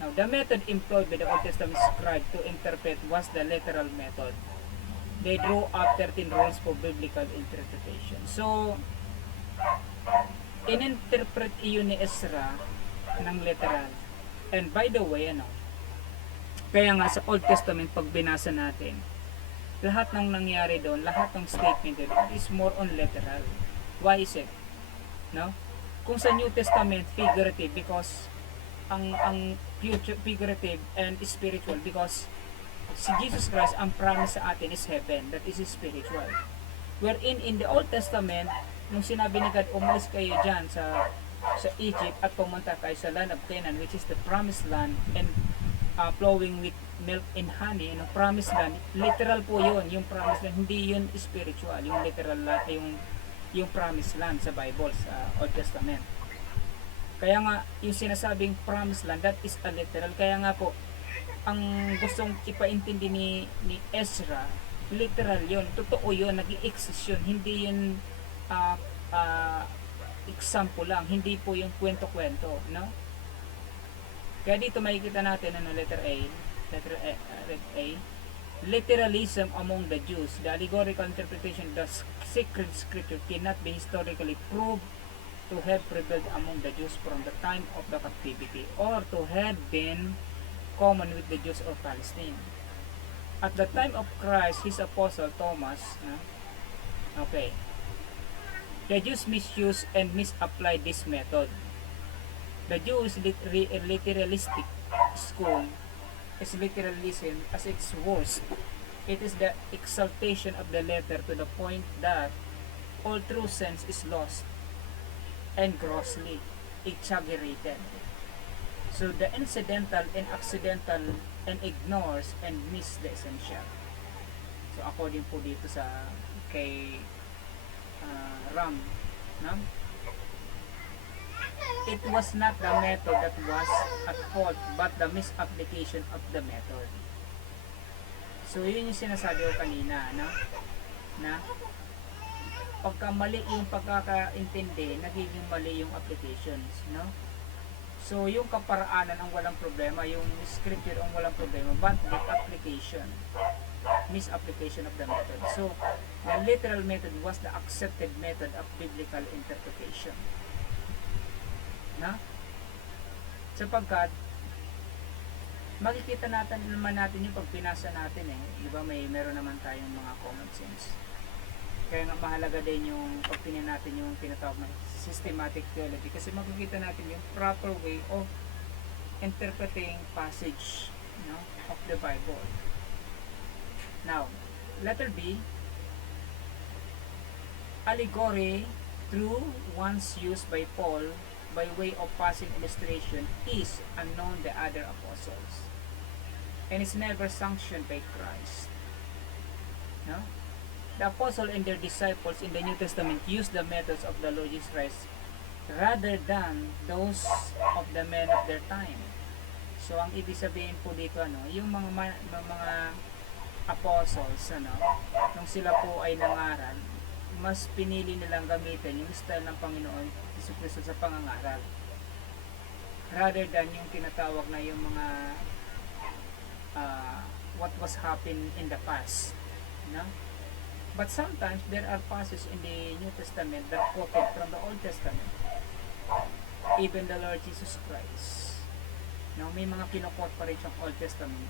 Now, the method employed by the Old Testament scribe to interpret was the literal method. They drew up 13 rules for biblical interpretation. So, ininterpret iyon ni Ezra ng literal. And by the way, kaya nga sa Old Testament, pag binasa natin, lahat ng nangyari doon, lahat ng statement doon is more on literal. Why is it? No? Kung sa New Testament, figurative, because ang future figurative and spiritual, because si Jesus Christ, ang promise sa atin is heaven, that is spiritual. Wherein in the Old Testament, nung sinabi ni God, umalis kayo dyan sa Egypt at pumunta kayo sa land of Canaan, which is the promised land, and flowing with milk and honey, promised land, literal po yun, yung promised land, hindi yun spiritual, yung literal land, yung promised land sa Bible, sa Old Testament. Kaya nga, yung sinasabing promised land, that is a literal. Kaya nga po, ang gustong ipaintindi ni Ezra, literal yun, totoo yun, nag-i-exist yun, hindi yun example lang, hindi po yung kwento-kwento, no? Kaya dito makikita natin letter A, literalism among the Jews. The allegorical interpretation of the sacred scripture cannot be historically proved to have prevailed among the Jews from the time of the captivity, or to have been common with the Jews of Palestine. At the time of Christ, his apostle Thomas, the Jews misused and misapplied this method. The Jews literalistic school is literalism as its worst. It is the exaltation of the letter to the point that all true sense is lost and grossly exaggerated. So the incidental and accidental and ignores and miss the essential. So according po dito sa kay Ram, no? It was not the method that was at fault, but the misapplication of the method. So yun yung sinasabi ko kanina, no? Na pagka mali yung pagkakaintindi, nagiging mali yung applications, no? So yung kaparaanan ang walang problema, yung scripture ang walang problema, but the application, misapplication of the method. So the literal method was the accepted method of biblical interpretation, no? Sapagkat makikita naman natin yung pag binasa natin, di ba, meron naman tayong mga common sense. Kaya nga mahalaga din yung pagtingin natin yung tinatawag na systematic theology, kasi makikita natin yung proper way of interpreting passage, no, of the Bible. Now, letter B, allegory true ones used by Paul by way of passing illustration is unknown the other apostles and is never sanctioned by Christ. No? The apostle and their disciples in the New Testament used the methods of the Lord Jesus Christ rather than those of the men of their time. So ang ibig sabihin po dito yung mga apostles nung sila po ay nangaral, mas pinili nilang gamitin yung style ng Panginoon Jesucristo sa pangangaral rather than yung tinatawag na yung mga what was happened in the past. But sometimes there are passages in the New Testament that quoted from the Old Testament. Even the Lord Jesus Christ. May mga kinukot pa rin siyang Old Testament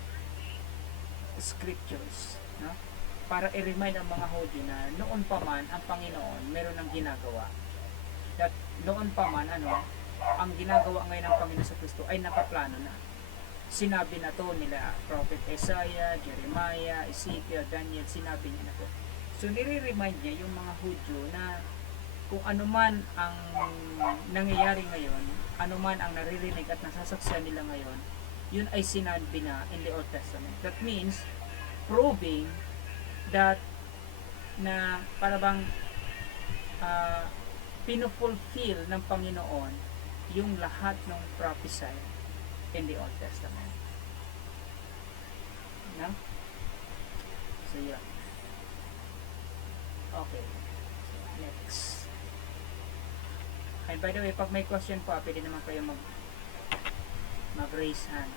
scriptures. Para i-remind ang mga Hudyo na noon pa man ang Panginoon meron ng ginagawa. That noon pa man ang ginagawa ngayon ng Panginoon sa Kristo ay nakaplano na. Sinabi na to nila Prophet Isaiah, Jeremiah, Ezekiel, Daniel, sinabi niya na to. So nire-remind niya yung mga Hudyo na kung ano man ang nangyayari ngayon, ano man ang naririnig at nasasaksihan nila ngayon, yun ay sinabi na in the Old Testament. That means proving that na para bang pinufulfill ng Panginoon yung lahat ng prophesy in the Old Testament. So yeah. Okay. Next. And by the way, pag may question po, pwede naman kayo mag-raise hand,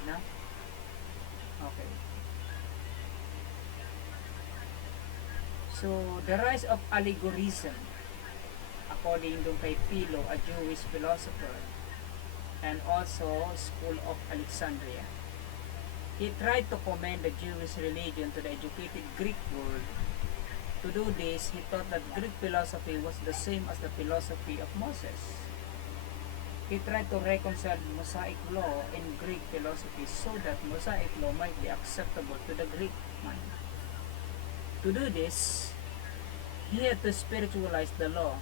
Okay. So, the rise of allegorism, according to kay Philo, a Jewish philosopher, and also School of Alexandria. He tried to commend the Jewish religion to the educated Greek world. To do this, he thought that Greek philosophy was the same as the philosophy of Moses. He tried to reconcile Mosaic law and Greek philosophy so that Mosaic law might be acceptable to the Greek mind. To do this, he had to spiritualize the law,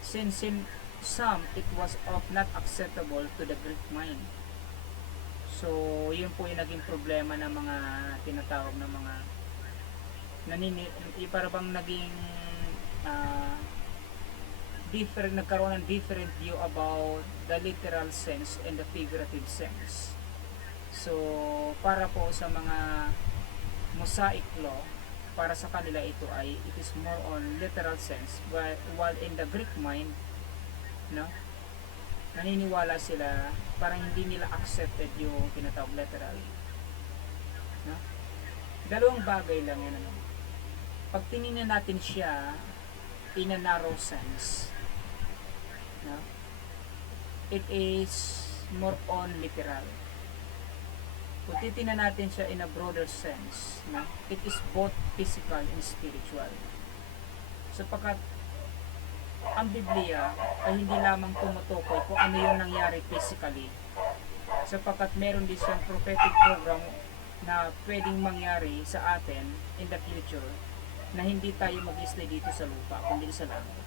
since in some it was of not acceptable to the Greek mind. So, yun po yung naging problema ng mga tinatawag na mga para bang naging nagkaroon ng different view about the literal sense and the figurative sense. So, para po sa mga Mosaic law, para sa kanila ito ay it is more on literal sense, while in the Greek mind naniniwala sila parang hindi nila accepted yung tinatawag literal. Dalawang bagay lang yan. Pag tingnan natin siya in a narrow sense, it is more on literal. Kung titingnan natin siya in a broader sense, it is both physical and spiritual. Sapagkat ang Biblia ay hindi lamang tumutukoy kung ano yung nangyari physically, sapagkat meron din siyang prophetic program na pwedeng mangyari sa atin in the future na hindi tayo mag-stay dito sa lupa kundi sa langit.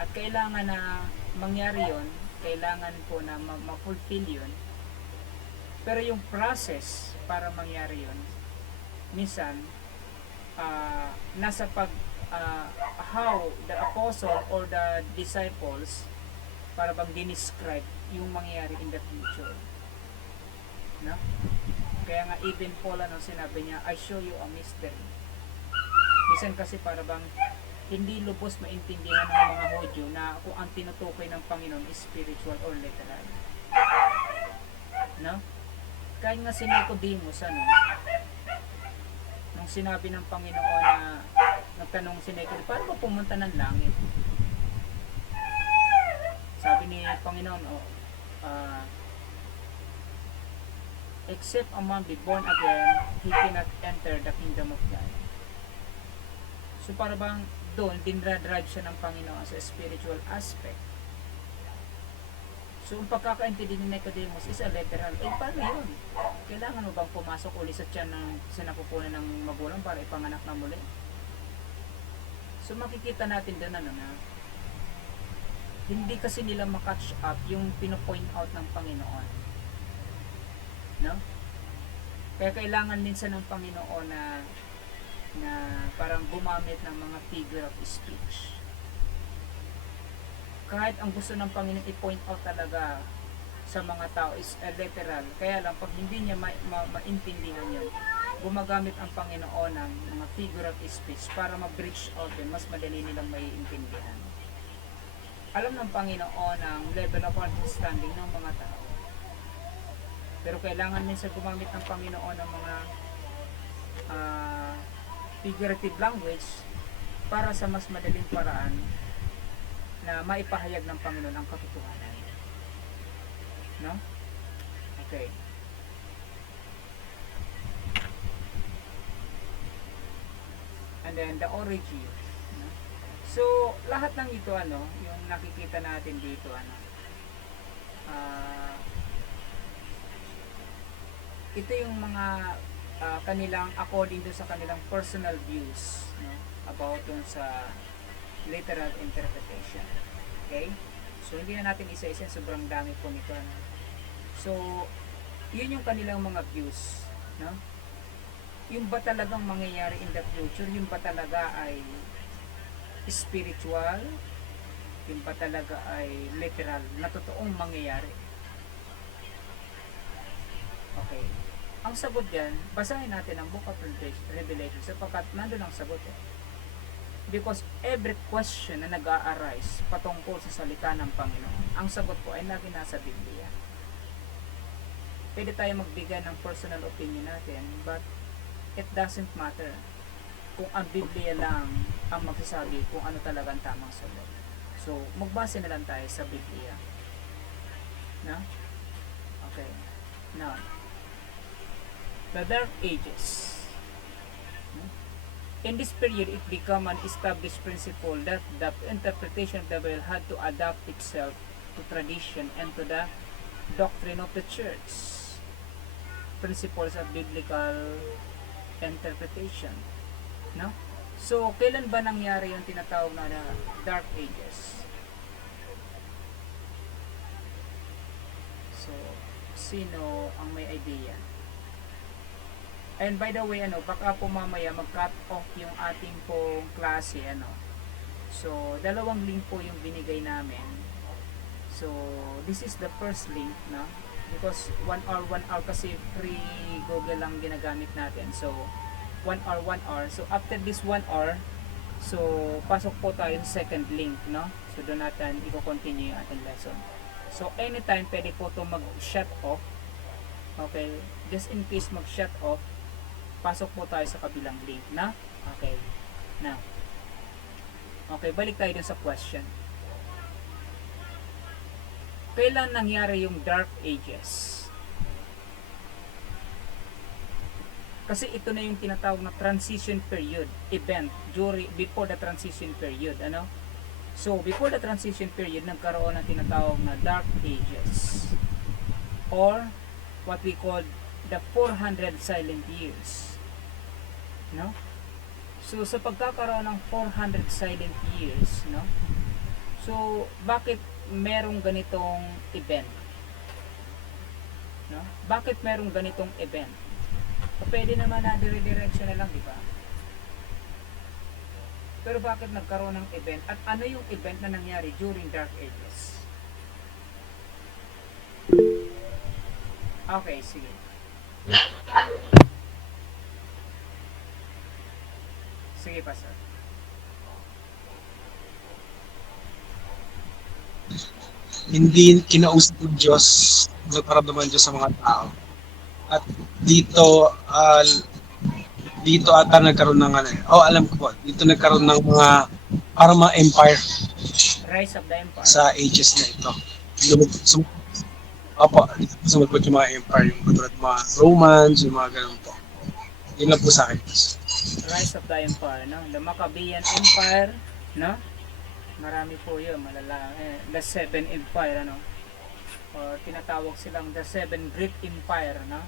At kailangan na mangyari yon, kailangan po na ma-fulfill yun. Pero yung process para mangyari yon, minsan nasa how the apostle or the disciples para bang dinescribe yung mangyayari in the future. Kaya nga even Paul sinabi niya, I show you a mystery. Minsan kasi para bang hindi lubos maintindihan ng mga Hudyo na kung ang tinutukoy ng Panginoon is spiritual or literal. Kaya nga si Nicodemus nung sinabi ng Panginoon na nagtanong si Nicodemus, paano ba pumunta ng langit? Sabi ni Panginoon, except a man be born again, he cannot enter the kingdom of God. So para bang doon, dinradrive siya ng Panginoon sa spiritual aspect. So ang pagkakaintindi ni Nicodemus is a literal. Paano yun? Kailangan mo bang pumasok uli sa tiyan ng sinapupunan ng magulang para ipanganak na muli? So makikita natin doon na hindi kasi nila makatch up yung pinopoint out ng Panginoon. No? Kaya kailangan minsan ng Panginoon na parang gumamit ng mga figure of speech. Kahit ang gusto ng Panginoon i-point out talaga sa mga tao is literal. Kaya lang, pag hindi niya maintindihan yun, gumagamit ang Panginoon ng mga figure of speech para ma-bridge out yun, mas madali nilang maiintindihan. Alam ng Panginoon ang level of understanding ng mga tao. Pero kailangan minsan gumamit ng Panginoon ng mga figurative language para sa mas madaling paraan na maipahayag ng Panginoon ang katotohanan. No? Okay. And then the origin. No? So, lahat ng ito, yung nakikita natin dito, ito yung mga kanilang, according to sa kanilang personal views, no, about dun sa literal interpretation. Okay? So, hindi na natin isa-isa, sobrang dami po nito. So, yun yung kanilang mga views. No? Yung ba talagang mangyayari in the future, yung ba talaga ay spiritual, yung ba talaga ay literal, na totoong mangyayari. Okay. Ang sagot dyan, basahin natin ang Book of Revelation sapagkat nandun ang sagot eh. Because every question na nag-a-arise patungkol sa salita ng Panginoon, ang sagot po ay lagi nasa Biblia. Pwede tayo magbigay ng personal opinion natin, but it doesn't matter kung ang Biblia lang ang magsasabi kung ano talaga ang tamang sagot. So, magbase na lang tayo sa Biblia. No? Okay. Now, the Dark Ages. In this period, it became an established principle that the interpretation of the Bible had to adapt itself to tradition and to the doctrine of the church. Principles of biblical interpretation. No? So, kailan ba nangyari yung tinatawag na Dark Ages? So, sino ang may idea? And by the way, baka po mamaya mag-cut off yung ating pong klase, So, dalawang link po yung binigay namin. So, this is the first link, no? Because 1 hour kasi free Google lang ginagamit natin. So, 1 hour. So, after this 1 hour, so, pasok po tayo sa second link, no? So, doon natin i-continue yung ating lesson. So, anytime pwede po ito mag-shut off. Okay? Just in case mag-shut off, pasok po tayo sa kabilang link na. Okay. Now. Okay, balik tayo dun sa question. Kailan nangyari yung Dark Ages? Kasi ito na yung tinatawag na transition period event before the transition period, So, before the transition period, nagkaroon ng tinatawag na Dark Ages or what we call the 400 silent years. No? So, sa pagkakaroon ng 400 silent years, no? So, bakit merong ganitong event? No? Bakit merong ganitong event? So, pwede naman na dire-direction na lang, di ba? Pero bakit nagkaroon ng event? At ano yung event na nangyari during Dark Ages? Okay, sige. Sige pa, sir. Hindi kinausap ng Diyos, nagparamdaman ng Diyos sa mga tao. At dito, dito ata nagkaroon ng alam ko po, dito nagkaroon ng mga parang mga empire Rise of the Empire. sa ages na ito. Sumagot yung mga empire, yung katulad mga Romans, yung mga ganun po. Yun lang po sa akin. Rise of the Empire, no? The Maccabean Empire, no? Marami po yun, malala. The Seven Empire, Or tinatawag silang the Seven Great Empire, no?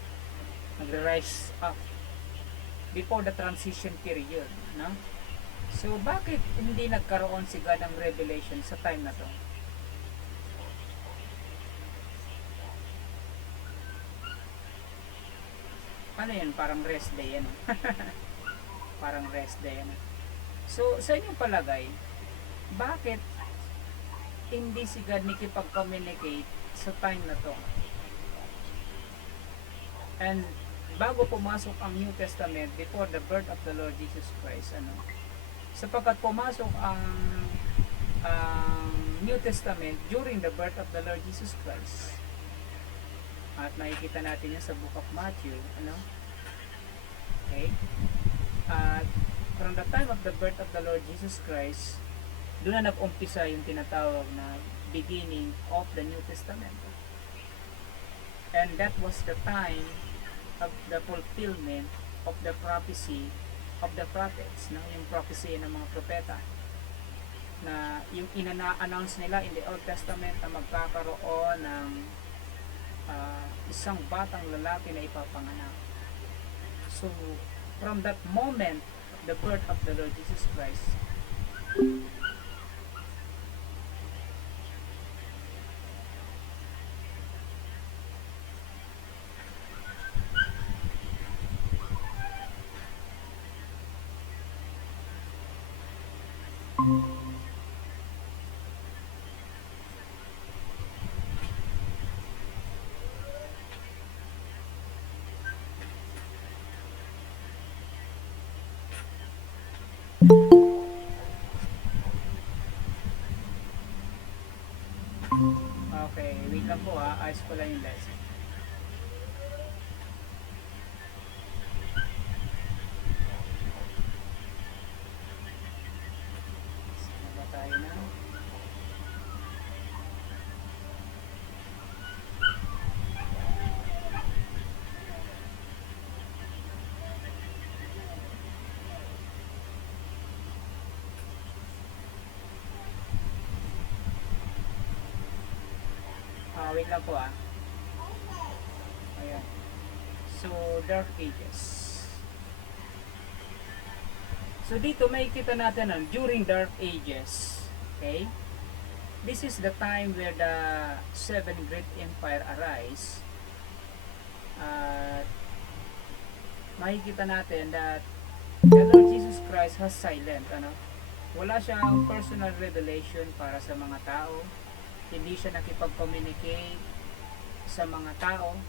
Nagre-rise up before the transition period, no? So, bakit hindi nagkaroon si God ng revelation sa time na to? Ano yun? Parang rest day, ano? Parang rest day, ano? So, sa inyong palagay, bakit hindi si God nakipag-communicate sa time na to? And bago pumasok ang New Testament, before the birth of the Lord Jesus Christ, ano? Sapagkat pumasok ang New Testament during the birth of the Lord Jesus Christ. At makikita natin yan sa book of Matthew, ano? Okay? At from the time of the birth of the Lord Jesus Christ, doon na nag-umpisa yung tinatawag na beginning of the New Testament. And that was the time of the fulfillment of the prophecy of the prophets, no? Yung prophecy ng mga propeta na yung ina-announce nila in the Old Testament na magkakaroon ng isang batang lalaki na ipapanganak. So, from that moment, the birth of the Lord Jesus Christ, okay, wait lang po ha, ayos ko lang yung lesson. Saan ba tayo na? Wait lang po ah. Ayan. So, Dark Ages. So, dito may kita natin during Dark Ages. Okay? This is the time where the seven great empire arise. At makikita natin that the Lord Jesus Christ has silent. Ano? Wala siyang personal revelation para sa mga tao. Hindi siya nakipag-communicate sa mga tao.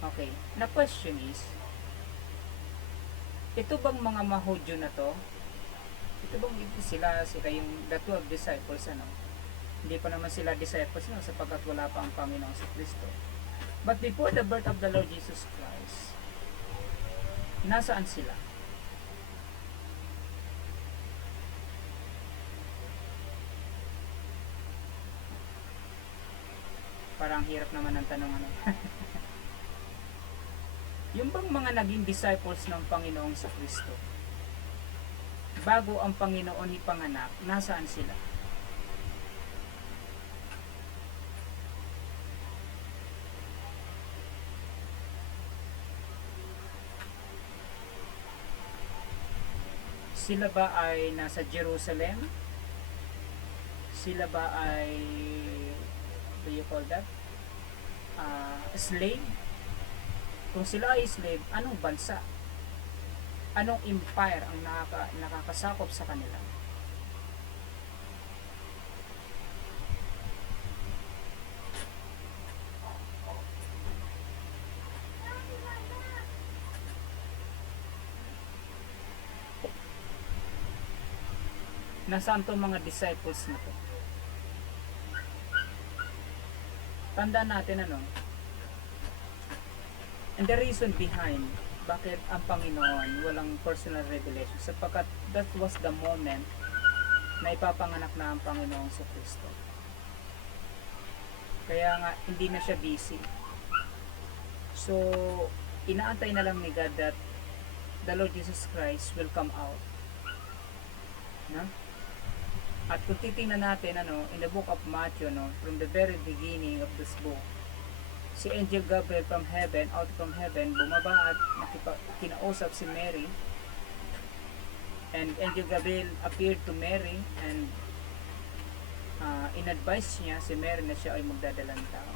Okay. Na question is, ito bang mga Mahudyo na to? Ito bang sila yung the 12 disciples, ano? Hindi pa naman sila disciples, no? Sapagkat wala pa ang Panginoon sa Kristo. But before the birth of the Lord Jesus Christ, nasaan sila? Parang hirap naman ang tanong, ano? Yung bang mga naging disciples ng Panginoong sa Kristo, bago ang Panginoon ipanganak, nasaan sila? Sila ba ay nasa Jerusalem? Sila ba ay, what do you call that? Slave? Kung sila ay slave, anong bansa? Anong empire ang nakakasakop sa kanila? Nasaan tong mga disciples na to? Tandaan natin, ano? And the reason behind bakit ang Panginoon walang personal revelation, sapagkat that was the moment na ipapanganak na ang Panginoon sa Kristo. Kaya nga hindi na siya busy. So inaantay na lang ni God that the Lord Jesus Christ will come out, no? At kung titingnan natin, ano, in the book of Matthew, no, from the very beginning of this book, si Angel Gabriel from heaven, out from heaven, bumaba at kinausap si Mary. And Angel Gabriel appeared to Mary and in-advise niya si Mary na siya ay magdadalang tao.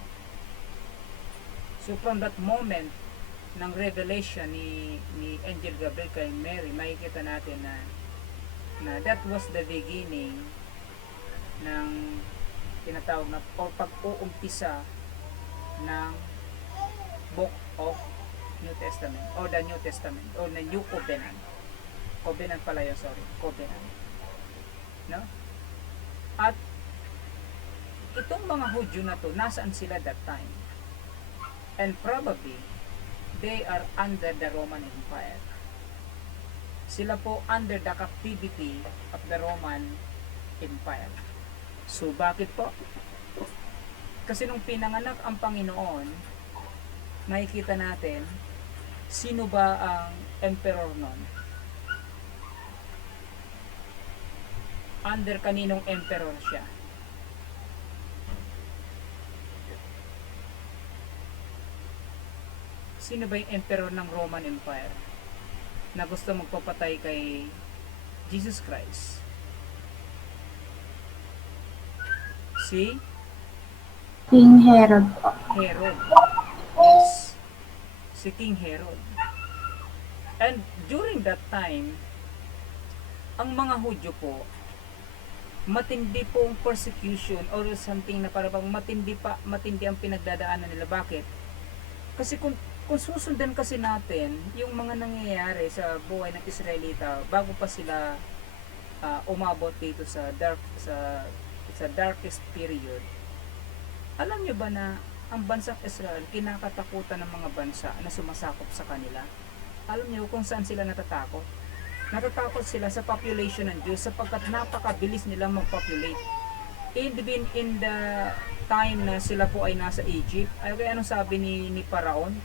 So from that moment, ng revelation ni Angel Gabriel kay Mary, makikita natin na that was the beginning ng tinatawag na o pag-uumpisa ng Book of New Testament or the New Testament or the New Covenant. Covenant pala yun, sorry. Covenant. No? At itong mga Hudyo na to, nasaan sila that time? And probably, they are under the Roman Empire. Sila po under the captivity of the Roman Empire. So, bakit po? Kasi nung pinanganak ang Panginoon, makikita natin, sino ba ang emperor nun? Under kaninong emperor siya? Sino ba yung emperor ng Roman Empire na gusto magpapatay kay Jesus Christ? Si King Herod po. Herod. Yes. Si King Herod. And during that time, ang mga Hudyo po, matindi pong persecution or something na parang matindi ang pinagdadaanan nila. Bakit? Kasi kung susundan kasi natin yung mga nangyayari sa buhay ng Israelita bago pa sila umabot dito sa darkest period. Alam nyo ba na ang bansang Israel kinakatakutan ng mga bansa na sumasakop sa kanila? Alam nyo kung saan sila natatakot? Natatakot sila sa population ng Diyos sapagkat napakabilis nila mag-populate. Even in the time na sila po ay nasa Egypt, ay kaya anong sabi ni Paraon?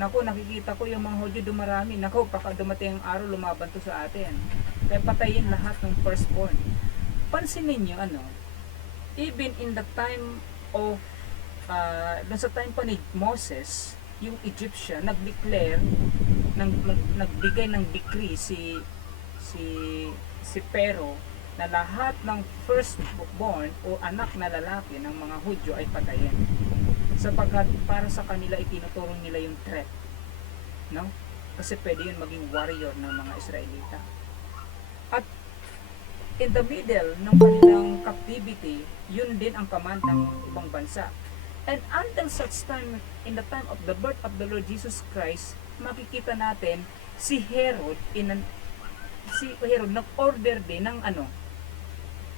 Naku, nakikita ko yung mga Hudyo dumarami. Naku, baka dumating ang araw, lumaban to sa atin. Kaya patayin lahat ng firstborn. Pansinin nyo, even in the time of, sa time pa ni Moses, yung Egyptian, nag-declare, nagbigay ng decree si Pero na lahat ng firstborn o anak na lalaki ng mga Hudyo ay patayin. Sapagkat para sa kanila itinuturo nila yung threat, no? Kasi pwede yun maging warrior ng mga Israelita. At in the middle ng kanilang captivity, yun din ang command ng ibang bansa. And until such time, in the time of the birth of the Lord Jesus Christ, makikita natin si Herod nag-order din ng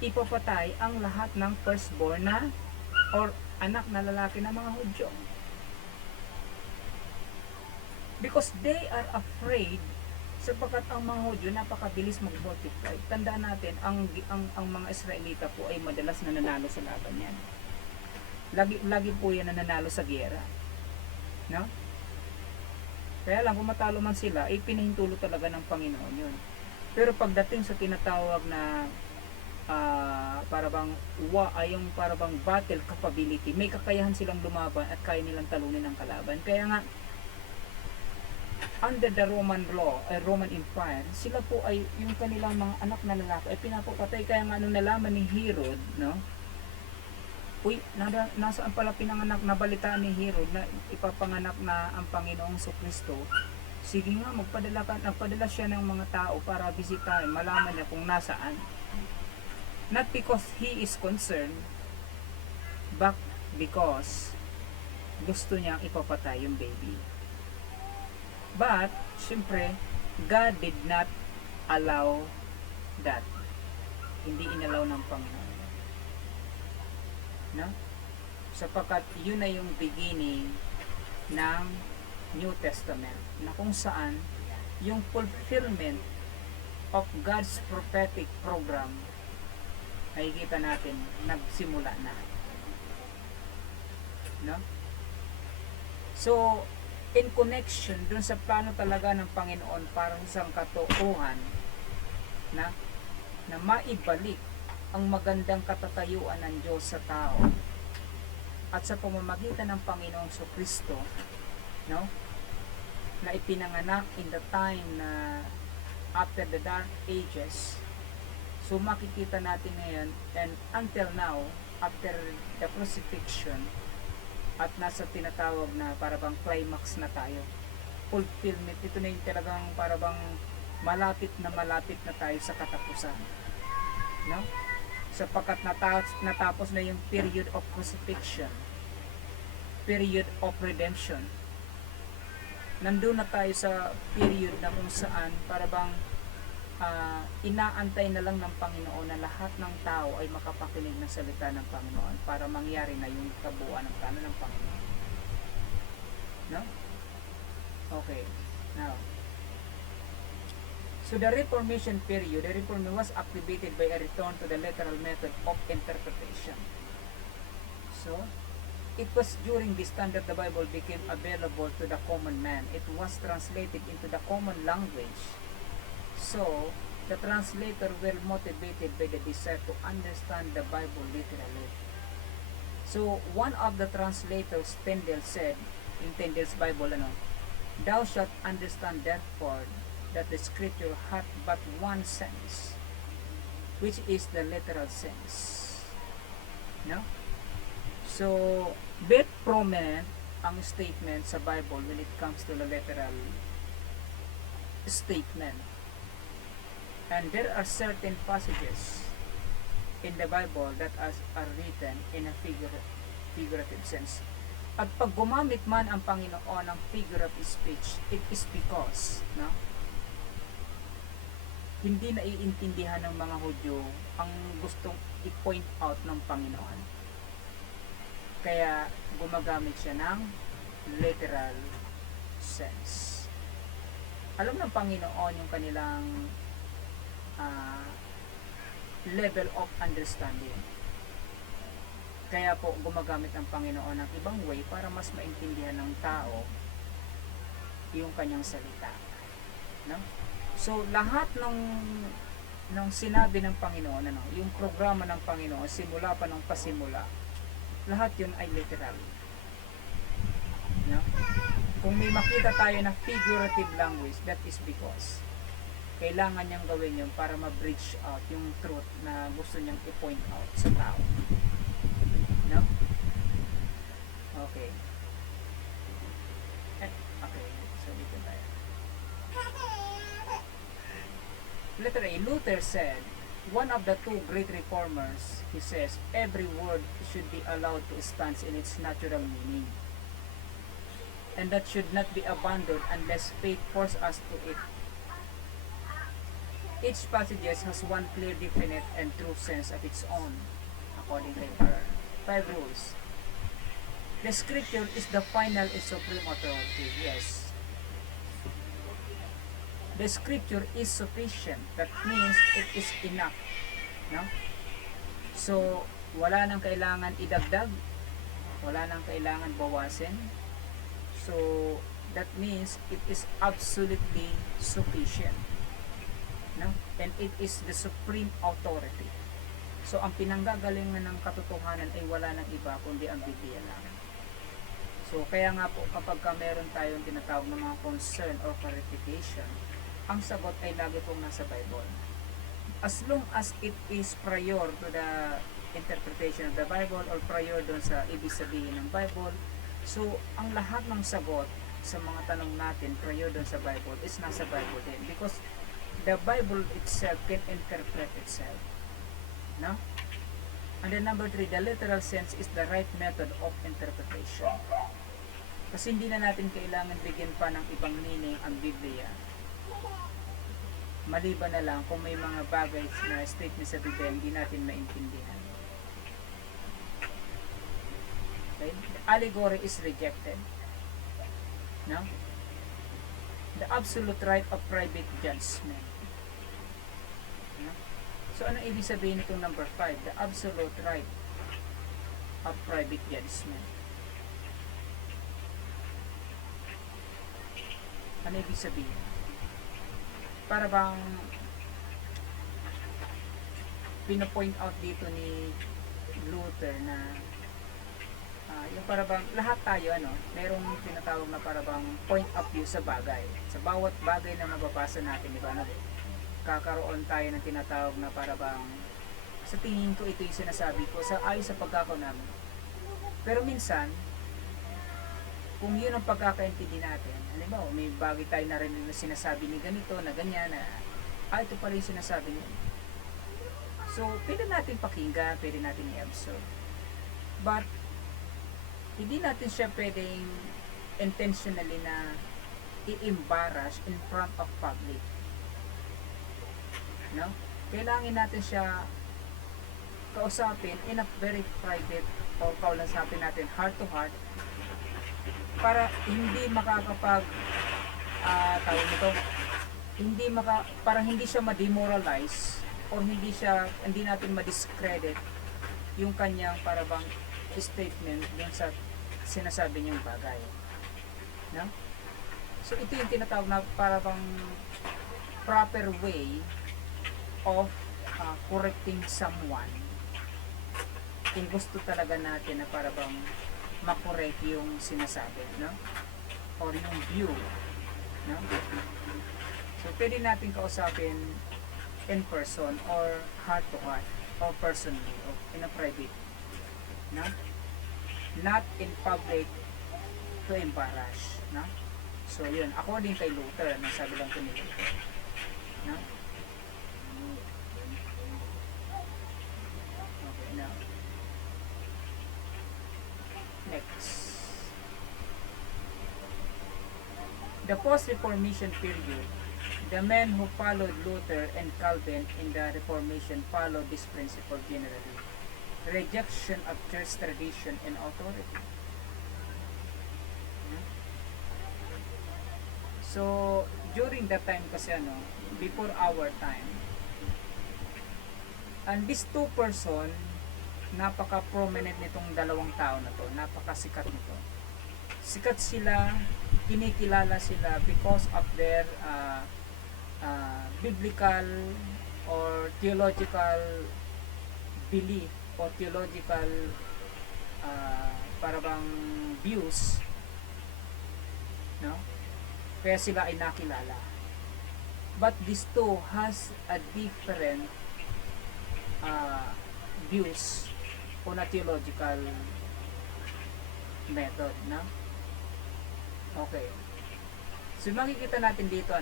ipapatay ang lahat ng firstborn na or anak na lalaki ng mga Hudyo. Because they are afraid sapagkat ang mga Hudyo napakabilis mag-multiply. Tandaan natin, ang mga Israelita po ay madalas na nanalo sa laban yan. Lagi po yan na nanalo sa giyera. No? Kaya lang, kung matalo man sila, ay pinahintulo talaga ng Panginoon yun. Pero pagdating sa tinatawag na yung parabang battle capability, may kakayahan silang lumaban at kaya nilang talunin ang kalaban. Kaya nga, under the Roman law, Roman Empire, sila po ay, yung kanilang mga anak na lalaki ay pinapapatay. Kaya nga, nung nalaman ni Herod, no? Uy, nasaan pala pinanganak, nabalita ni Herod na ipapanganak na ang Panginoong Kristo. Sige nga, nagpadala siya ng mga tao para bisitahin, malaman niya kung nasaan. Not because he is concerned, but because gusto niyang ipapatay yung baby. But, syempre, God did not allow that. Hindi inalaw ng Panginoon. No? Sapagkat yun na yung beginning ng New Testament na kung saan yung fulfillment of God's prophetic program ay kita natin nagsimula na. No? So, in connection dun sa plano talaga ng Panginoon para sa katotohanan na maibalik ang magandang katatayuan ng Diyos sa tao at sa pamamagitan ng Panginoong Kristo, no, na ipinanganak in the time na after the dark ages. So makikita natin ngayon and until now, after the crucifixion, at nasa tinatawag na parang climax na tayo. fulfillment. Ito na yung talagang para bang malapit na tayo sa katapusan. No? Sapagkat natapos na yung period of crucifixion, period of redemption. Nandun na tayo sa period na kung saan para bang inaantay na lang ng Panginoon na lahat ng tao ay makapakinig ng salita ng Panginoon para mangyari na yung kabuuan ng plano ng Panginoon. No? Okay. Now, so the Reformation period, the Reformation was activated by a return to the literal method of interpretation. So, it was during this time that the Bible became available to the common man. It was translated into the common language. So, the translator were motivated by the desire to understand the Bible literally. So, one of the translators, Tyndale, said, in Tyndale's Bible, "Thou shalt understand therefore that the scripture hath but one sense, which is the literal sense." No? So, very prominent ang statement sa Bible when it comes to the literal statement. And there are certain passages in the Bible that are written in a figurative sense. At pag gumamit man ang Panginoon ng figure of speech, it is because, no, hindi naiintindihan ng mga Hudyo ang gustong i-point out ng Panginoon. Kaya gumagamit siya ng literal sense. Alam ng Panginoon yung kanilang level of understanding. Kaya po gumagamit ang Panginoon ng ibang way para mas maintindihan ng tao yung kanyang salita. No? So lahat ng sinabi ng Panginoon, yung programa ng Panginoon simula pa ng pasimula, lahat yun ay literal. No? Kung may makita tayo na figurative language, that is because kailangan niyang gawin yun para ma-bridge out yung truth na gusto niyang i-point out sa tao. No? Okay. Okay. So, dito tayo. Letter A, Luther said, one of the two great reformers, he says, every word should be allowed to stand in its natural meaning. And that should not be abandoned unless faith forces us to it. Each passage has one clear, definite, and true sense of its own, according to our 5 rules. The scripture is the final and supreme authority. Yes. The scripture is sufficient. That means it is enough. No? So, wala nang kailangan idagdag. Wala nang kailangan bawasin. So, that means it is absolutely sufficient. No? And it is the supreme authority. So, ang pinanggagalingan ng katotohanan ay wala nang iba kundi ang Biblia lang. So, kaya nga po kapag meron tayong tinatawag ng mga concern or clarification, ang sagot ay lagi pong nasa Bible. As long as it is prior to the interpretation of the Bible or prior doon sa ibig sabihin ng Bible, so ang lahat ng sagot sa mga tanong natin prior doon sa Bible is nasa Bible din. Because the Bible itself can interpret itself. No? And then number 3, the literal sense is the right method of interpretation. Kasi hindi na natin kailangan bigyan pa ng ibang meaning ang Biblia. Maliban na lang kung may mga bagay na statement sa Biblia hindi natin maintindihan. Okay? The allegory is rejected. No? The absolute right of private judgment. No? So, ano ibig sabihin itong number 5? The absolute right of private judgment. Ano ibig sabihin? Para bang pinapoint out dito ni Luther na yung para bang lahat tayo merong tinatawag na para bang point of view sa bagay. Sa bawat bagay na mababasa natin, di ba? Kakaroon tayo ng tinatawag na para bang sa tingin ko ito yung sinasabi ko sa ayon sa pagkakaunawa namin. Pero minsan kung yun ang pagkakaintindi natin, halimbawa, may bagay tayo narinig na sinasabi ni ganito, na ganyan, na, ito pala yung sinasabi niya. So, pwede natin pakinggan, pwede natin i-observe. But, hindi natin siya pwedeng intentionally na i-embarrass in front of public. No? Kailangan natin siya kausapin in a very private, o kausapin natin heart to heart, para hindi makakapag tawag nito, parang hindi siya ma-demoralize, or hindi natin ma-discredit yung kanyang para bang statement dun sa sinasabi niyang bagay. No? So ito yung tinatawag na para bang proper way of correcting someone kung gusto talaga natin na para bang makorek yung sinasabi, no? Or yung view, no? So pwede natin kausapin in person or heart to heart or personally or in a private, no? Not in public to embarrass, no? So yun, according kay Luther, nasabi lang ko ni Luther, no? Okay, now next, the post-Reformation period. The men who followed Luther and Calvin in the Reformation followed this principle generally: rejection of church tradition and authority. So, during that time kasi before our time, and these two person, napaka-prominent nitong dalawang tao na to, napakasikat nito. Sikat sila, kinikilala sila because of their biblical or theological belief or theological para bang views, no? Kaya sila ay nakilala. But these two has a different views on a theological method, no? Okay. So makikita natin dito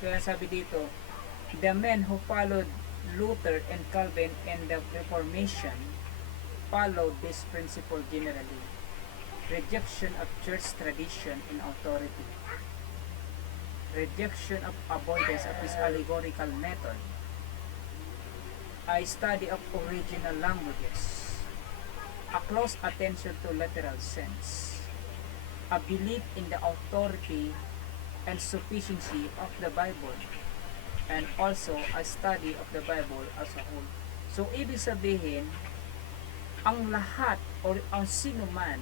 kaya sabi dito, the men who followed Luther and Calvin in the Reformation followed this principle generally: rejection of church tradition and authority, rejection of avoidance of this allegorical method, a study of original languages, a close attention to literal sense, a belief in the authority and sufficiency of the Bible, and also a study of the Bible as a whole. So, ibig sabihin, ang lahat o ang sinuman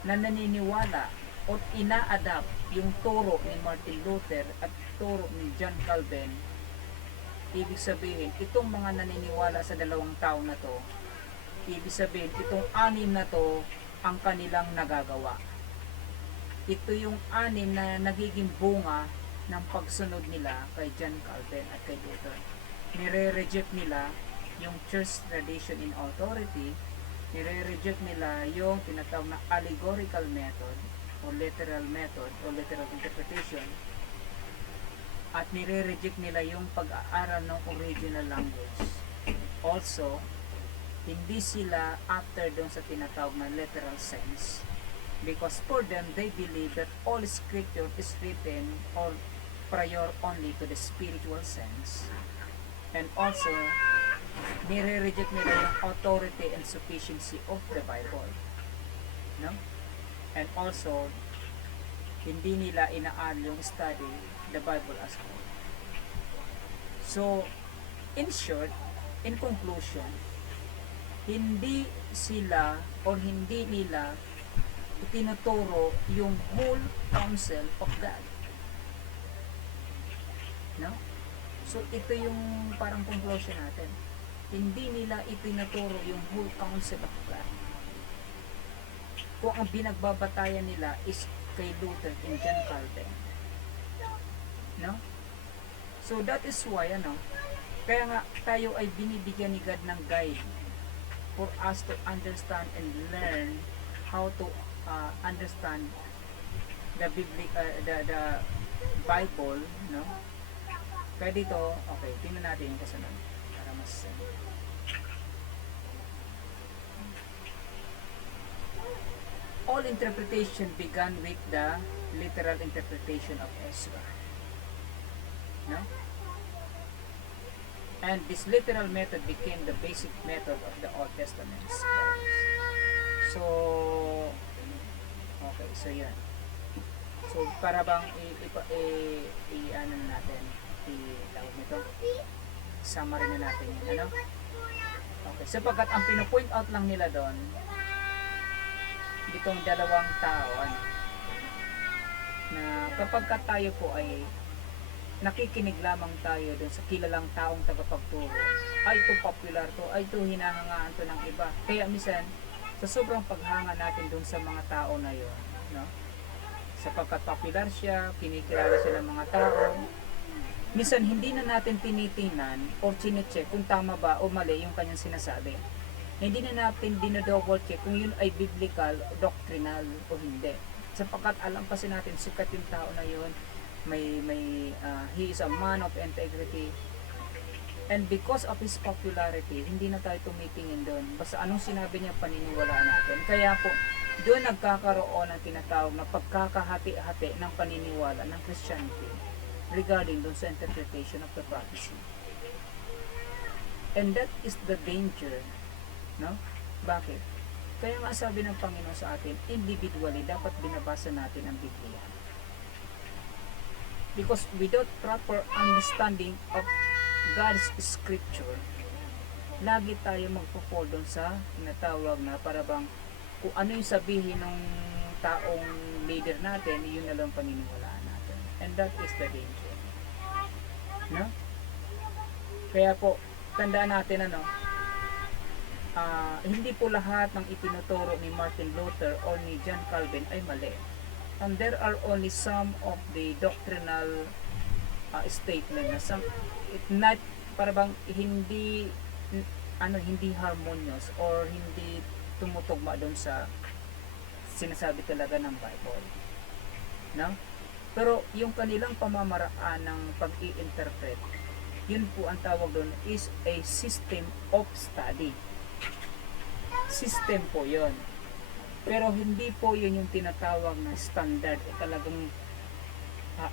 na naniniwala o ina-adapt yung turo ni Martin Luther at turo ni John Calvin, ibig sabihin, itong mga naniniwala sa dalawang tao na to, ibig sabihin, itong anim na to ang kanilang nagagawa. Ito yung anim na nagiging bunga ng pagsunod nila kay John Calvin at kay Luther. Nire-reject nila yung church tradition in authority, nire-reject nila yung tinatawag na allegorical method o literal method o literal interpretation, at nire-reject nila yung pag-aaral ng original language. Also, hindi sila after doon sa tinatawag na literal sense, because for them, they believe that all scripture is written or prior only to the spiritual sense. And also, nire-reject nila yung authority and sufficiency of the Bible, no? And also, hindi nila inaan yung study the Bible as well. So, in short, in conclusion, hindi sila or hindi nila itinuturo yung whole counsel of God, no? So ito yung parang conclusion natin, hindi nila itinuturo yung whole counsel of God. Kung ang binagbabatayan nila is kay Luther and John Calvin, no? So that is why kaya nga tayo ay binibigyan ni God ng guide for us to understand and learn how to understand the Bible, no? Kaya dito, okay, tingnan natin yung kasunod para mas all interpretation began with the literal interpretation of Ezra, no? And this literal method became the basic method of the Old Testament scribes. So, okay, so yan. So, para bang ano natin, tawag nito, summary na natin yun, ano? Okay, sapagkat ang pino-point out lang nila doon, itong dalawang tao, ano, na kapag tayo po ay nakikinig lamang tayo dun sa kilalang taong tagapagturo, ay ito popular to, ay ito hinahangaan to ng iba. Kaya minsan, sa sobrang paghanga natin dun sa mga tao na yon, no? Sapagkat popular siya, kinikilala siya ng mga tao, minsan hindi na natin tinitingnan o chinecheck kung tama ba o mali yung kanyang sinasabi. Hindi na natin dinodouble check kung yun ay biblical, doctrinal o hindi. Sapagkat alam kasi natin sikat yung tao na yun, he is a man of integrity, and because of his popularity, hindi na tayo tumitingin doon. Basta anong sinabi niya, paniniwalaan natin. Kaya po, doon nagkakaroon ng tinatawag na pagkakahati-hati ng paniniwala ng Christianity regarding doon sa interpretation of the prophecy. And that is the danger, no? Bakit? Kaya nga sabi ng Panginoon sa atin, individually, dapat binabasa natin ang Biblia. Because without proper understanding of God's scripture, lagi tayo magpo-fall doon sa tinatawag na parabang kung ano yung sabihin ng taong leader natin, yun na lang paniniwalaan natin. And that is the danger. No? Kaya po, tandaan natin hindi po lahat ng itinuturo ni Martin Luther or ni John Calvin ay mali. And there are only some of the doctrinal statement na not parang hindi harmonious or hindi tumutugma doon sa sinasabi talaga ng Bible, no? Pero yung kanilang pamamaraan ng pag-i-interpret, yun po ang tawag doon is a system of study. System po yun. Pero hindi po yun yung tinatawag na standard o talagang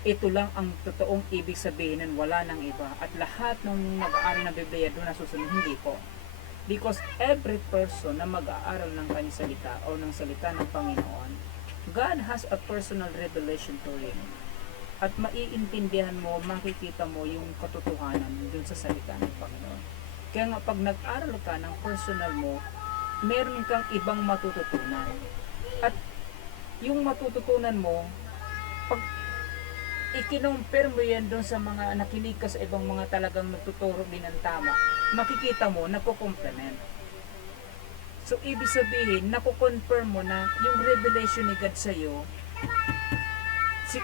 ito lang ang totoong ibig sabihin ng wala nang iba at lahat ng mag-aaral ng Biblia doon nasusunod. Hindi po. Because every person na mag-aaral ng kanyang salita o ng salita ng Panginoon, God has a personal revelation to him. At maiintindihan mo, makikita mo yung katotohanan dun sa salita ng Panginoon. Kaya nga pag nag-aral ka ng personal mo, meron kang ibang matututunan. At yung matututunan mo, pag ikinumpir mo yan doon sa mga nakinig ka sa ibang mga talagang nagtuturo din ng tama, makikita mo, nakukomplement. So, ibig sabihin, nakukonfirm mo na yung revelation ni God sa'yo,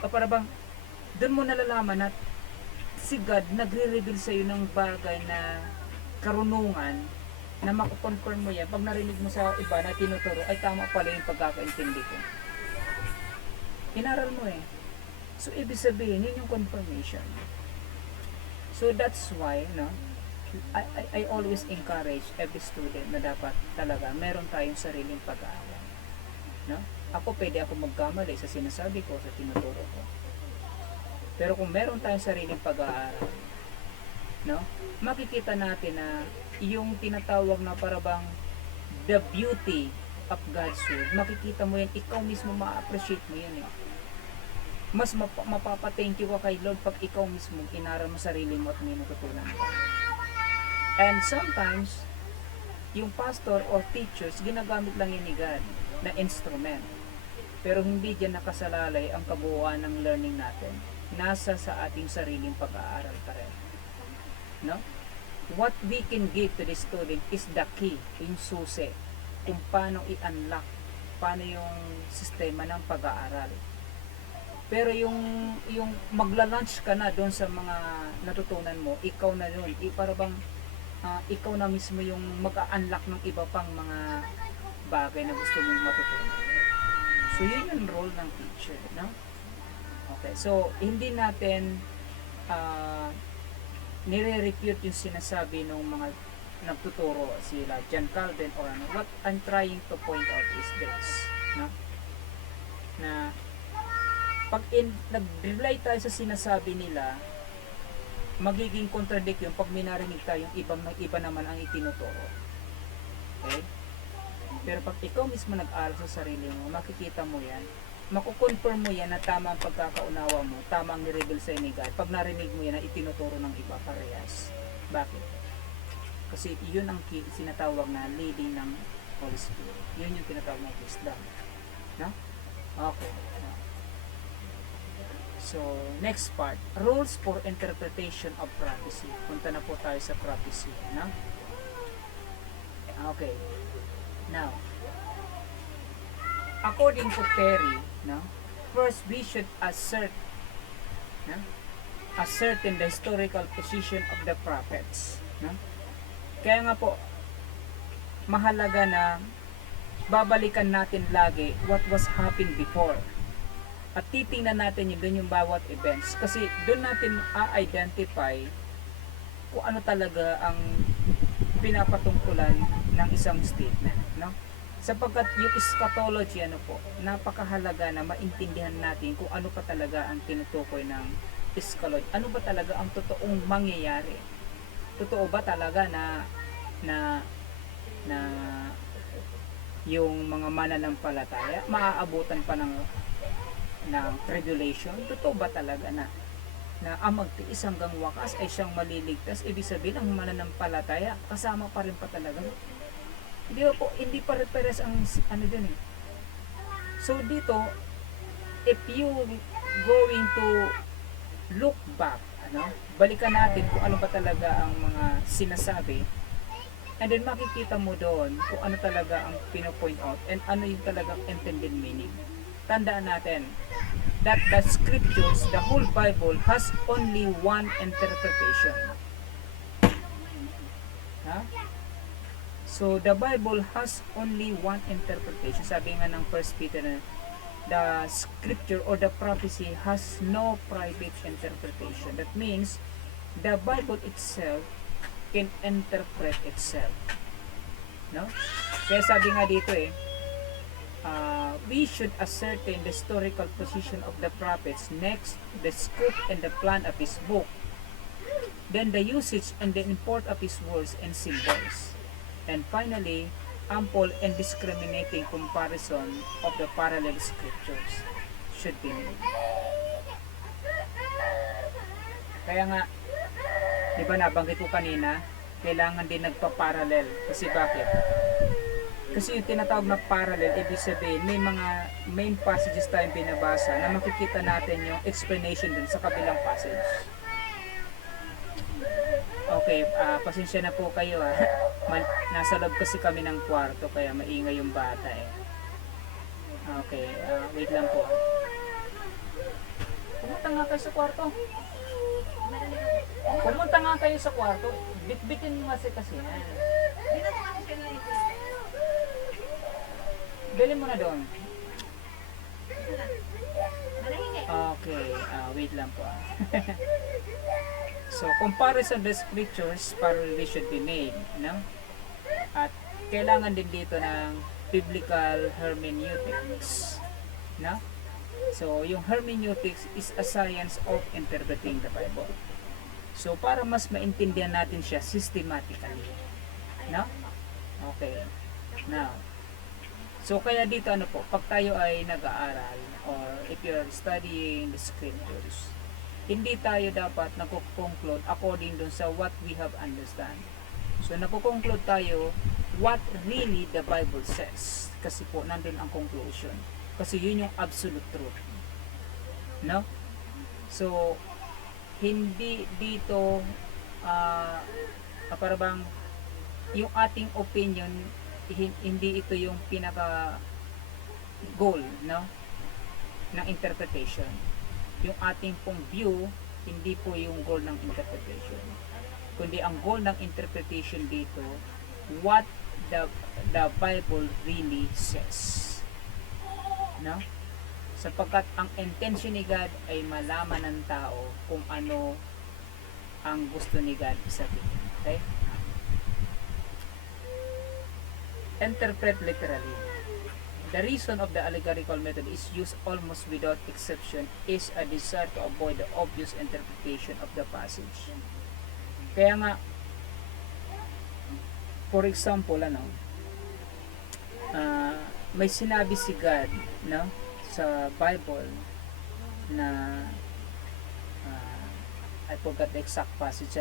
para bang, doon mo nalalaman na si God nagre-reveal sa'yo ng bagay na karunungan na makukonfirm mo yan. Pag narinig mo sa iba na tinuturo, ay tama pala yung pagkakaintindi ko. Inaral mo eh. So, ibig sabihin, yun yung confirmation. So, that's why, no, I always encourage every student na dapat talaga meron tayong sariling pag-aaral. No? Pwede ako magkamali sa sinasabi ko, sa tinuturo ko. Pero kung meron tayong sariling pag-aaral, no, makikita natin na yung tinatawag na parabang the beauty of God's Word, makikita mo yan, ikaw mismo ma-appreciate mo yan eh. Mas mapapa-thank you ka kay Lord pag ikaw mismo inaral mo sarili mo at may natutunan ka. And sometimes, yung pastor or teachers, ginagamit lang yan ni God na instrument. Pero hindi dyan nakasalalay ang kabuuan ng learning natin. Nasa sa ating sariling pag-aaral pa rin. No? What we can give to the student is the key, yung susi, kung paano i-unlock, paano yung sistema ng pag-aaral. Pero yung magla-launch ka na doon sa mga natutunan mo, ikaw na yun, para bang ikaw na mismo yung mag-unlock ng iba pang mga bagay na gusto mong matutunan. So yun yung role ng teacher, no? Okay, so hindi natin uh, nire-refute yung sinasabi ng mga nagtuturo sila John Calvin or ano. What I'm trying to point out is this, no? Na pag nag-rely tayo sa sinasabi nila, magiging contradict yung pag minarinig tayo yung iba naman ang itinuturo. Okay? Pero pag ikaw mismo nag-aral sa sarili mo, makikita mo yan, makukonfirm mo yan na tama ang pagkakaunawa mo, tama ang nireveal sa ni God. Pag narinig mo yan na itinuturo ng iba parehas. Bakit? Kasi yun ang sinatawag na leading ng Holy Spirit. Yun yung tinatawag na wisdom. No? Okay. So, next part. Rules for interpretation of prophecy. Punta na po tayo sa prophecy. No? Okay. Now, according to Perry, no, first we should assert the historical position of the prophets. No? Kaya nga po, mahalaga na babalikan natin lagi what was happened before. At titingnan natin yung bawat events. Kasi doon natin a-identify kung ano talaga ang pinapatungkulan ng isang statement. No? Sapagkat yung eschatology, napakahalaga na maintindihan natin kung ano pa talaga ang tinutukoy ng eschatology. Ano ba talaga ang totoong mangyayari? Totoo ba talaga na yung mga mananampalataya maaabutan pa ng tribulation? Totoo ba talaga na ang magtiis hanggang wakas ay siyang maliligtas? Ibig sabihin ang mananampalataya kasama pa rin pa talaga. Hindi pa reperes ang dun eh. So dito, if you going to look back, balikan natin kung ano ba talaga ang mga sinasabi, and then makikita mo doon kung ano talaga ang pinopoint out and ano yung talagang intended meaning. Tandaan natin that the scriptures, the whole Bible has only one interpretation. So the Bible has only one interpretation. Sabi nga ng 1 Peter na the scripture or the prophecy has no private interpretation. That means the Bible itself can interpret itself. No? Kaya sabi nga dito we should ascertain the historical position of the prophets, next the scope and the plan of his book, then the usage and the import of his words and symbols, and finally ample and discriminating comparison of the parallel scriptures should be made. Kaya nga, di ba nabanggit ko kanina, kailangan din nagpa-parallel. Kasi bakit? Kasi yung tinatawag na parallel, ibig sabihin, may mga main passages tayong binabasa na makikita natin yung explanation dun sa kabilang passage. Okay, pasensya na po kayo nasa loob kasi kami ng kwarto kaya maingay yung bata Okay, wait lang po. Pumunta nga kayo sa kwarto. Pumunta nga kayo sa kwarto. Bitbitin mo kasi yan. Bilhin mo na doon. Okay, wait lang po. So, comparison the scriptures parallel should be made, no? At kailangan din dito ng biblical hermeneutics, no? So, yung hermeneutics is a science of interpreting the Bible. So, para mas maintindihan natin siya systematically, no? Okay. Now, so kaya dito pag tayo ay nag-aaral or if you're studying the scriptures, hindi tayo dapat nagko-conclude according dun sa what we have understand. So nagko-conclude tayo what really the Bible says. Kasi po nandun ang conclusion. Kasi yun yung absolute truth. No? So hindi dito para bang yung ating opinion hindi ito yung pinaka goal, no, ng interpretation. Yung ating pong view hindi po yung goal ng interpretation, kundi ang goal ng interpretation dito what the Bible really says, no? sapagkat ang intention ni God ay malaman ng tao kung ano ang gusto ni God sabihin. Okay? Interpret literally. The reason of the allegorical method is used almost without exception is a desire to avoid the obvious interpretation of the passage. Kaya nga, for example, may sinabi si God, no, sa Bible na I forgot the exact passage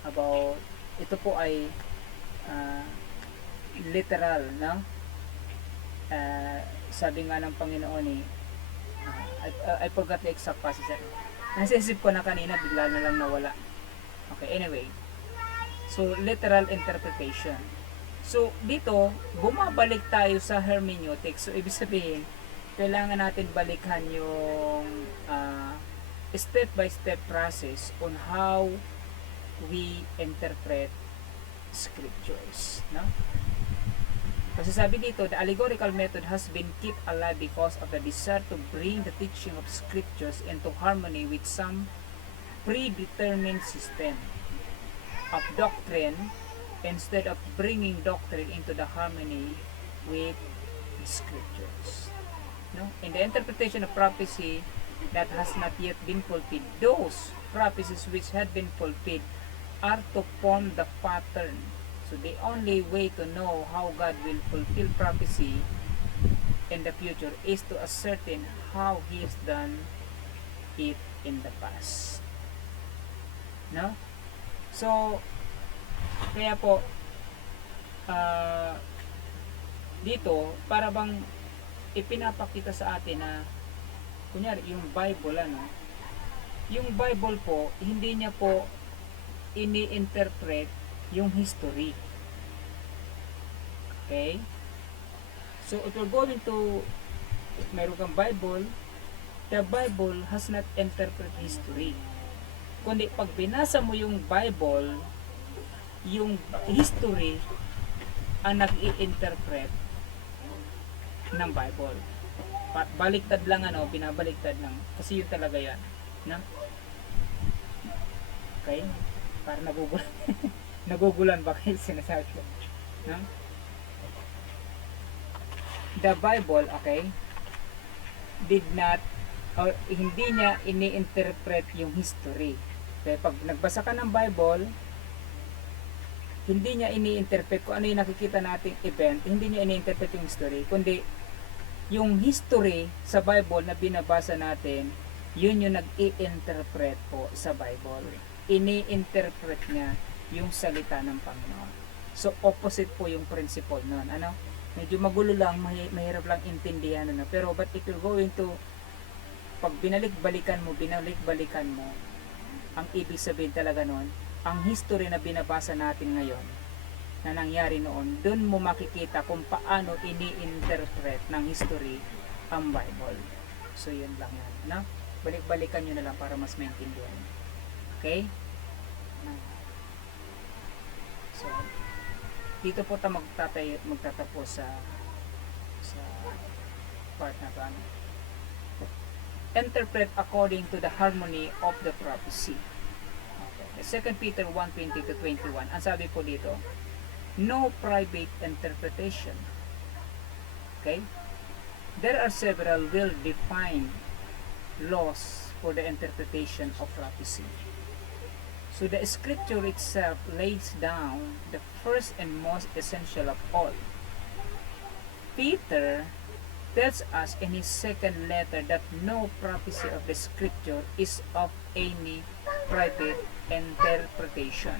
about ito po ay literal, no? Sabi nga ng Panginoon I forgot the exact passage. Nasisip ko na kanina, bigla na lang nawala. Okay, anyway. So, literal interpretation. So, dito, bumabalik tayo sa hermeneutics. So, ibig sabihin, kailangan natin balikan yung step-by-step process on how we interpret scriptures. No? Kasi sabi dito, the allegorical method has been kept alive because of the desire to bring the teaching of scriptures into harmony with some predetermined system of doctrine instead of bringing doctrine into the harmony with the scriptures. No? In the interpretation of prophecy that has not yet been fulfilled, those prophecies which had been fulfilled are to form the pattern. So the only way to know how God will fulfill prophecy in the future is to ascertain how He has done it in the past. No? So, kaya po, dito, para bang ipinapakita sa atin na, kunyari, yung Bible, yung Bible po, hindi niya po ini-interpret yung history. Okay? So, if you're going to, if meron kang Bible, the Bible has not interpret history. Kundi, pag binasa mo yung Bible, yung history ang nag-i-interpret ng Bible. Baliktad lang, binabaliktad lang. Kasi yun talaga yan. No? Okay? Para nagugulan. Nagugulan ba kayo sinasabi ko? No? The Bible, okay, did not, or hindi niya ini-interpret yung history. Okay? Pag nagbasa ka ng Bible, hindi niya ini-interpret kung ano yung nakikita nating event, hindi niya ini-interpret yung history, kundi yung history sa Bible na binabasa natin, yun yung nag-i-interpret po sa Bible. Ini-interpret niya yung salita ng Panginoon. So, opposite po yung principle nun. Medyo magulo lang, mahirap lang intindihan. Pero, but if you're going to, pag binalik-balikan mo, ang ibig sabihin talaga nun, ang history na binabasa natin ngayon, na nangyari noon, dun mo makikita kung paano ini-interpret ng history ang Bible. So, yun lang yan. No? Balik-balikan nyo na lang para mas maintindihan. Okay? So, dito po tayo magtatapos sa part na to. Interpret according to the harmony of the prophecy. Okay. 2 Peter 1:20-21. Ang sabi po dito, no private interpretation. Okay? There are several well-defined laws for the interpretation of prophecy. So the scripture itself lays down the first and most essential of all. Peter tells us in his second letter that no prophecy of the scripture is of any private interpretation.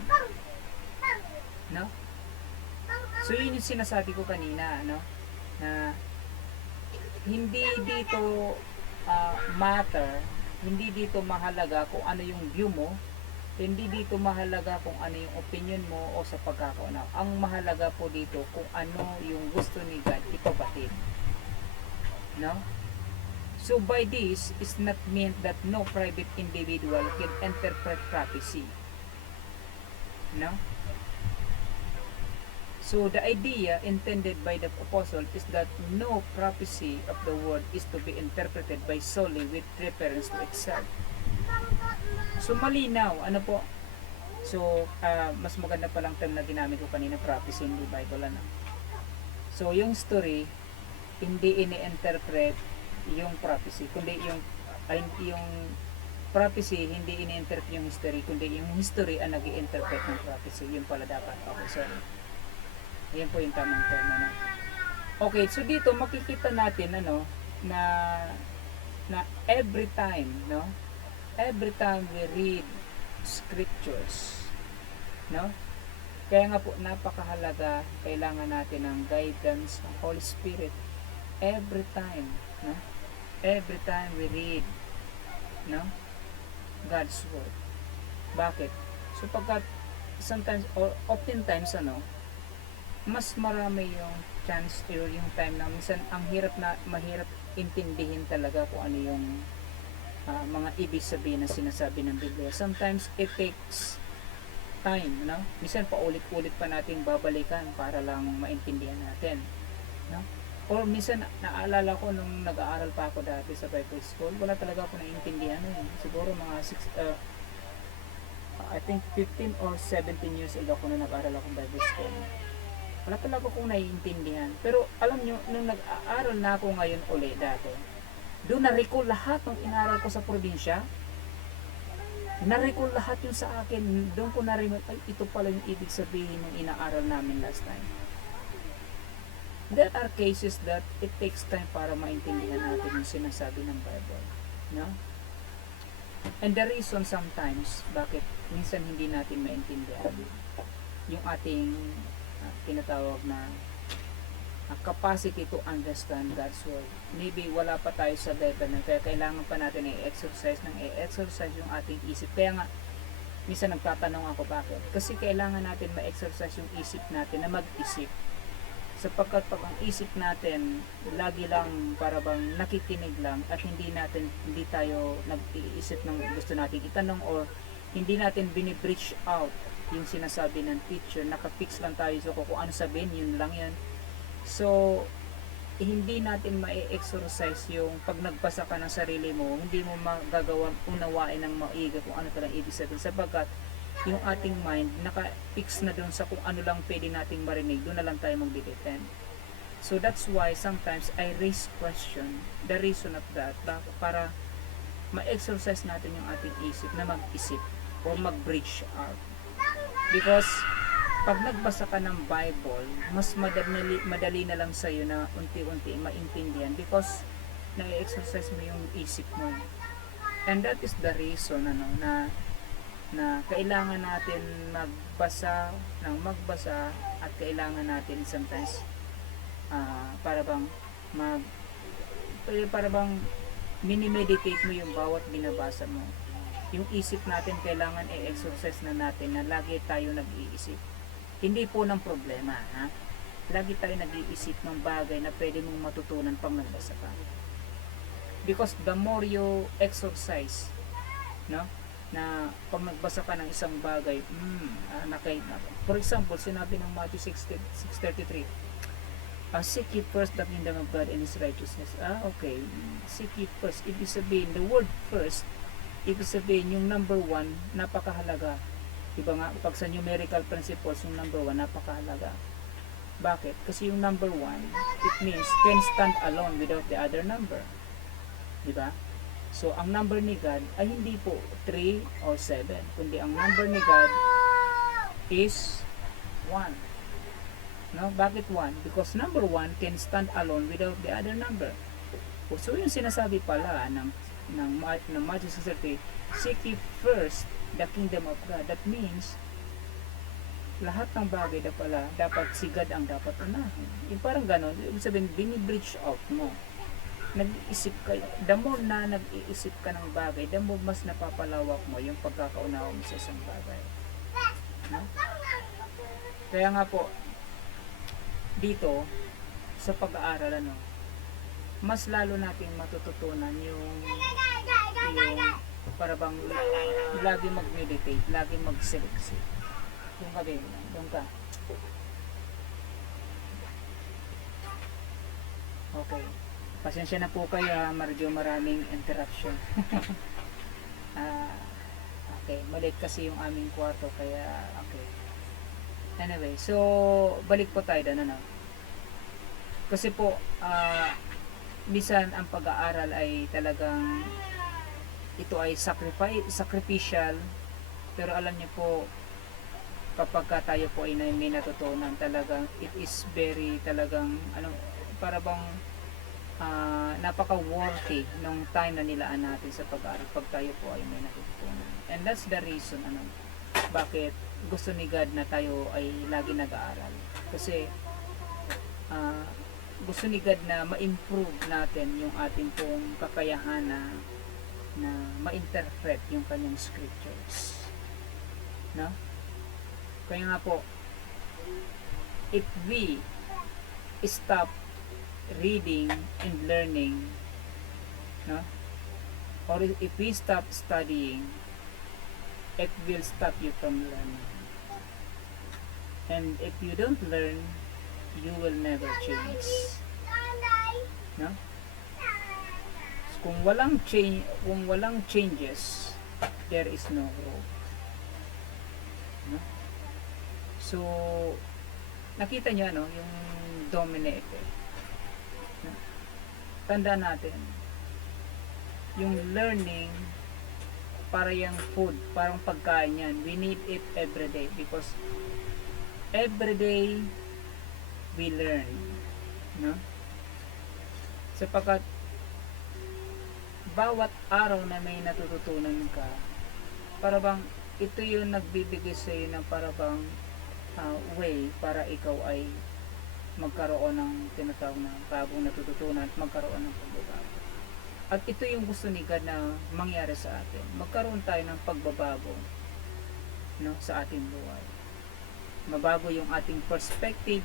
No? So yun yung sinasabi ko kanina, na hindi dito matter, hindi dito mahalaga kung ano yung view mo, hindi dito mahalaga kung ano yung opinion mo o sa pagkakaunaw. Ang mahalaga po dito kung ano yung gusto ni God ipabatid. No? So by this is not meant that no private individual can interpret prophecy. No? So the idea intended by the apostle is that no prophecy of the word is to be interpreted by solely with reference to itself. So malinaw, ano po? So mas maganda pa lang term na ginamit ko kanina, prophecy, hindi Bible, ano. So yung story, hindi ini-interpret yung prophecy, kundi yung prophecy, hindi ini-interpret yung history, kundi yung history ang nag-i-interpret ng prophecy. Yun pala dapat. Okay, sorry. Ayan po yung tamang term, ano. Okay, so dito makikita natin, ano, na every time, no, every time we read scriptures, no, kaya nga po napakahalaga, kailangan natin ng guidance ng Holy Spirit every time, no, every time we read, no, God's word. Bakit? So pagkat sometimes or oftentimes, ano, mas marami yung chance or yung time na minsan mahirap intindihin talaga kung ano yung mga ibig sabihin na sinasabi ng Biblia. Sometimes it takes time, no? Minsan paulit-ulit pa natin babalikan para lang maintindihan natin, no? Or minsan naalala ko nung nag-aaral pa ako dati sa Bible School, wala talaga ako naiintindihan siguro mga I think 15 or 17 years old ako nung nag-aaral akong Bible School. Wala talaga akong naiintindihan. Pero alam nyo, nung nag-aaral na ako ngayon uli dati, doon na-recall lahat ng inaral ko sa probinsya. Na-recall lahat yung sa akin. Doon ko na-recall, ay, ito pala yung ibig sabihin ng inaaral namin last time. There are cases that it takes time para maintindihan natin yung sinasabi ng Bible. No? And the reason sometimes, bakit minsan hindi natin maintindihan yung ating tinatawag na capacity to understand God's word. Maybe wala pa tayo sa level na kaya kailangan pa natin i-exercise yung ating isip. Kaya nga, minsan nagtatanong ako bakit. Kasi kailangan natin ma-exercise yung isip natin na mag-isip. Sapagkat pag ang isip natin lagi lang para bang nakikinig lang at hindi tayo nag-iisip ng gusto natin itanong or hindi natin bini-breach out yung sinasabi ng teacher, nakafix lang tayo so kung ano sabihin, yun lang yan. So, hindi natin ma-exercise yung pag nagbasa ka ng sarili mo, hindi mo magagawa unawain ng maiga kung ano talagang ibig sabihin sapagkat yung ating mind naka-fix na doon sa kung ano lang pwede nating marinig, doon na lang tayo magdi-depend. So that's why sometimes I raise question, the reason of that, para ma-exercise natin yung ating isip na mag-isip o mag-breach out. Because pag nagbasa ka ng Bible, mas madali na lang sa'yo na unti-unti maintindihan because na-exercise mo yung isip mo. And that is the reason na kailangan natin magbasa at kailangan natin sometimes para bang mini-meditate mo yung bawat binabasa mo. Yung isip natin kailangan i-exercise na natin na lagi tayo nag-iisip. Hindi po ng problema, ha? Lagi tayo nag-iisip ng bagay na pwede mong matutunan pag nagbasa ka. Because the more you exercise, no? Na pag nagbasa ka ng isang bagay, for example, sinabi ng Matthew 6:33, seek ye first the kingdom of God and His righteousness. Okay. Seek ye first. Ibig sabihin, the word first, ibig sabihin, yung number 1, napakahalaga. Diba nga, pag sa numerical principles, yung number 1, napakahalaga. Bakit? Kasi yung number 1, it means can stand alone without the other number. Diba? So, ang number ni God ay hindi po 3 or 7, kundi ang number ni God is 1. No? Bakit 1? Because number 1 can stand alone without the other number. So, yung sinasabi pala ng Matthew 6:30, seek ye first the kingdom of God. That means, lahat ng bagay na pala, dapat si God ang dapat unahin. Yung parang ganon, ibig sabihin, bini-breach out mo. Nag-iisip ka, the more na nag-iisip ka ng bagay, the more mas napapalawak mo yung pagkakaunawa mo sa isang bagay. No? Kaya nga po, dito, sa pag-aaral, mas lalo nating matututunan yung para bang lagi mag-meditate, lagi mag-select. Doon ka. Okay. Pasensya na po kayo, medyo maraming interruption. Ah, okay, maliit kasi yung aming kwarto kaya okay. Anyway, so balik po tayo doon, ano. Kasi po minsan ang pag-aaral ay talagang ito ay sacrificial, pero alam niyo po kapag tayo po ay may natutunan, talagang it is very talagang ano, para bang napaka-worthy nung time na nilaan natin sa pag-aaral pag tayo po ay may natutunan. And that's the reason ano, bakit gusto ni God na tayo ay lagi nag-aaral. Kasi gusto ni God na ma-improve natin yung ating pong kakayahan na ma-interpret yung kanyang scriptures. No? Kaya nga po, if we stop reading and learning, no? Or if we stop studying, it will stop you from learning. And if you don't learn, you will never change. No? So, kung walang changes, there is no growth. No? So, nakita niyo ano, yung domino effect. No? Tandaan natin, yung learning para yung food, parang pagkain yan. We need it every day because every day we learn. No? Sapagkat bawat araw na may natututunan ka, para bang ito yung nagbibigay sa iyo ng para bang way para ikaw ay magkaroon ng tinatawag na bagong natututunan at magkaroon ng pagbabago. At ito yung gusto ni God na mangyari sa atin. Magkaroon tayo ng pagbabago, no, sa ating buhay. Mabago yung ating perspective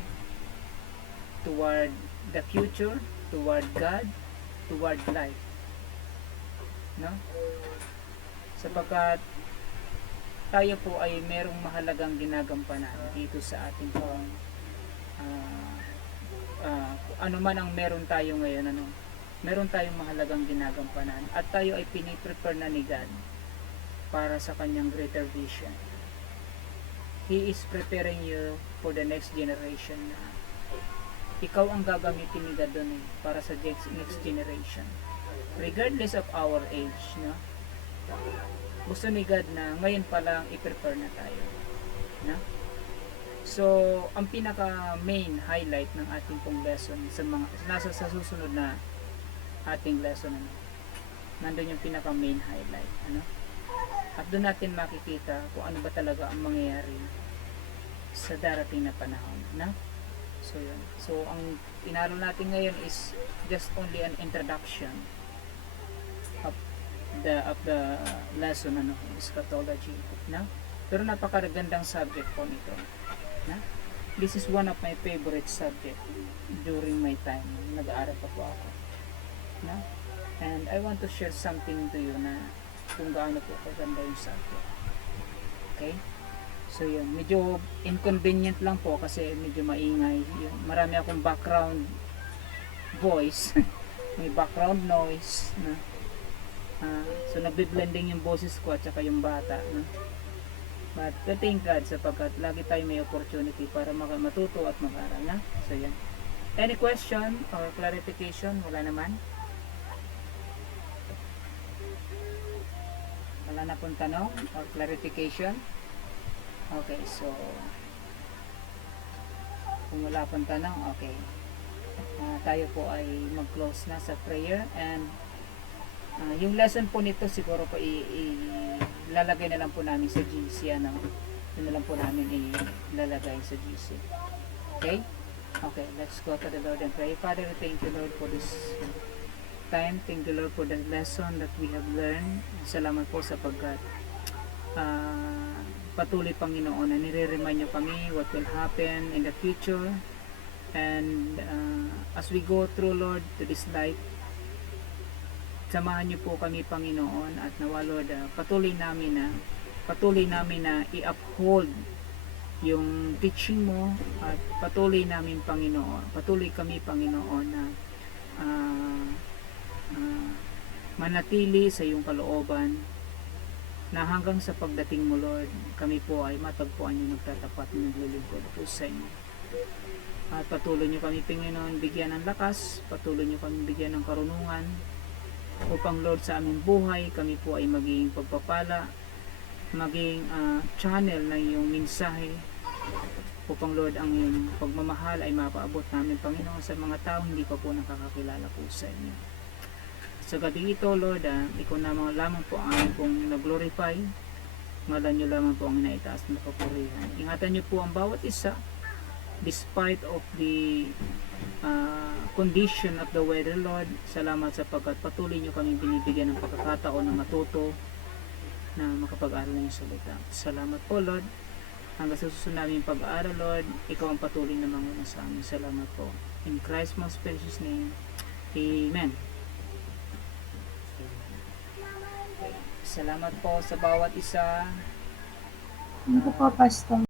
toward the future, toward God, toward life. No? Sapagkat tayo po ay merong mahalagang ginagampanan dito sa ating pong ano man ang meron tayo ngayon, ano, meron tayong mahalagang ginagampanan at tayo ay piniprepare na ni God para sa kanyang greater vision. He is preparing you for the next generation na ikaw ang gagamitin ni God doon para sa next generation. Regardless of our age, no? Gusto ni God na ngayon pa lang i-prepare na tayo. No? So, ang pinaka main highlight ng ating pong lesson sa susunod na ating lesson, ano? Nandun yung pinaka main highlight, ano? At doon natin makikita kung ano ba talaga ang mangyayari sa darating na panahon, no? So, yun. So, ang inaral natin ngayon is just only an introduction of the lesson, ano, eschatology, no? Pero napakagandang subject po nito, no? This is one of my favorite subject during my time nag-aaral pa po ako, no? And I want to share something to you na kung gaano po kaganda yung subject. Okay? So yun, medyo inconvenient lang po kasi medyo maingay. Yung, marami akong background voice. May background noise. No? So nagbe-blending yung boses ko at saka yung bata. No? But thank God sapagkat lagi tayo may opportunity para matuto at mag-aral. Na? So yan. Any question or clarification? Wala naman? Wala na pong tanong or clarification? Okay, so kung wala pong tanong, okay. Tayo po ay mag-close na sa prayer and yung lesson po nito siguro po ilalagay na lang po namin sa GC, ano? Yun na lang po namin ilalagay sa GC. Okay? Okay, let's go to the Lord and pray. Father, thank you Lord for this time. Thank you Lord for the lesson that we have learned. Salamat po sapagkat patuloy Panginoon na nire-remind nyo kami what will happen in the future and as we go through Lord to this life, samahan nyo po kami Panginoon at nawa Lord patuloy namin na i-uphold yung teaching mo at patuloy kami Panginoon na ah, manatili sa iyong kalooban, na hanggang sa pagdating mo, Lord, kami po ay matagpuan yung nagtatapat na naglilingkod po sa inyo. At patuloy niyo kami, Panginoon, bigyan ng lakas, patuloy niyo kami bigyan ng karunungan, upang, Lord, sa aming buhay, kami po ay maging pagpapala, maging channel ng iyong mensahe, upang, Lord, ang iyong pagmamahal ay mapaabot namin, Panginoon, sa mga tao hindi pa po nakakakilala po sa inyo. Sa gabi ito, Lord, ikaw lamang po ang aming pong nag-glorify, ngalan niyo lamang po ang inaitaas na papurihan. Ingatan niyo po ang bawat isa, despite of the condition of the weather, Lord. Salamat sapagkat patuloy niyo kami binibigyan ng pagkakataon na matuto, na makapag-aral ng salita. Salamat po, Lord. Hanggang sa susunod namin pag-aaral, Lord, ikaw ang patuloy na manguna sa amin. Salamat po. In Christ's most precious name, Amen. Salamat po sa bawat isa. Thank you po, Pastor.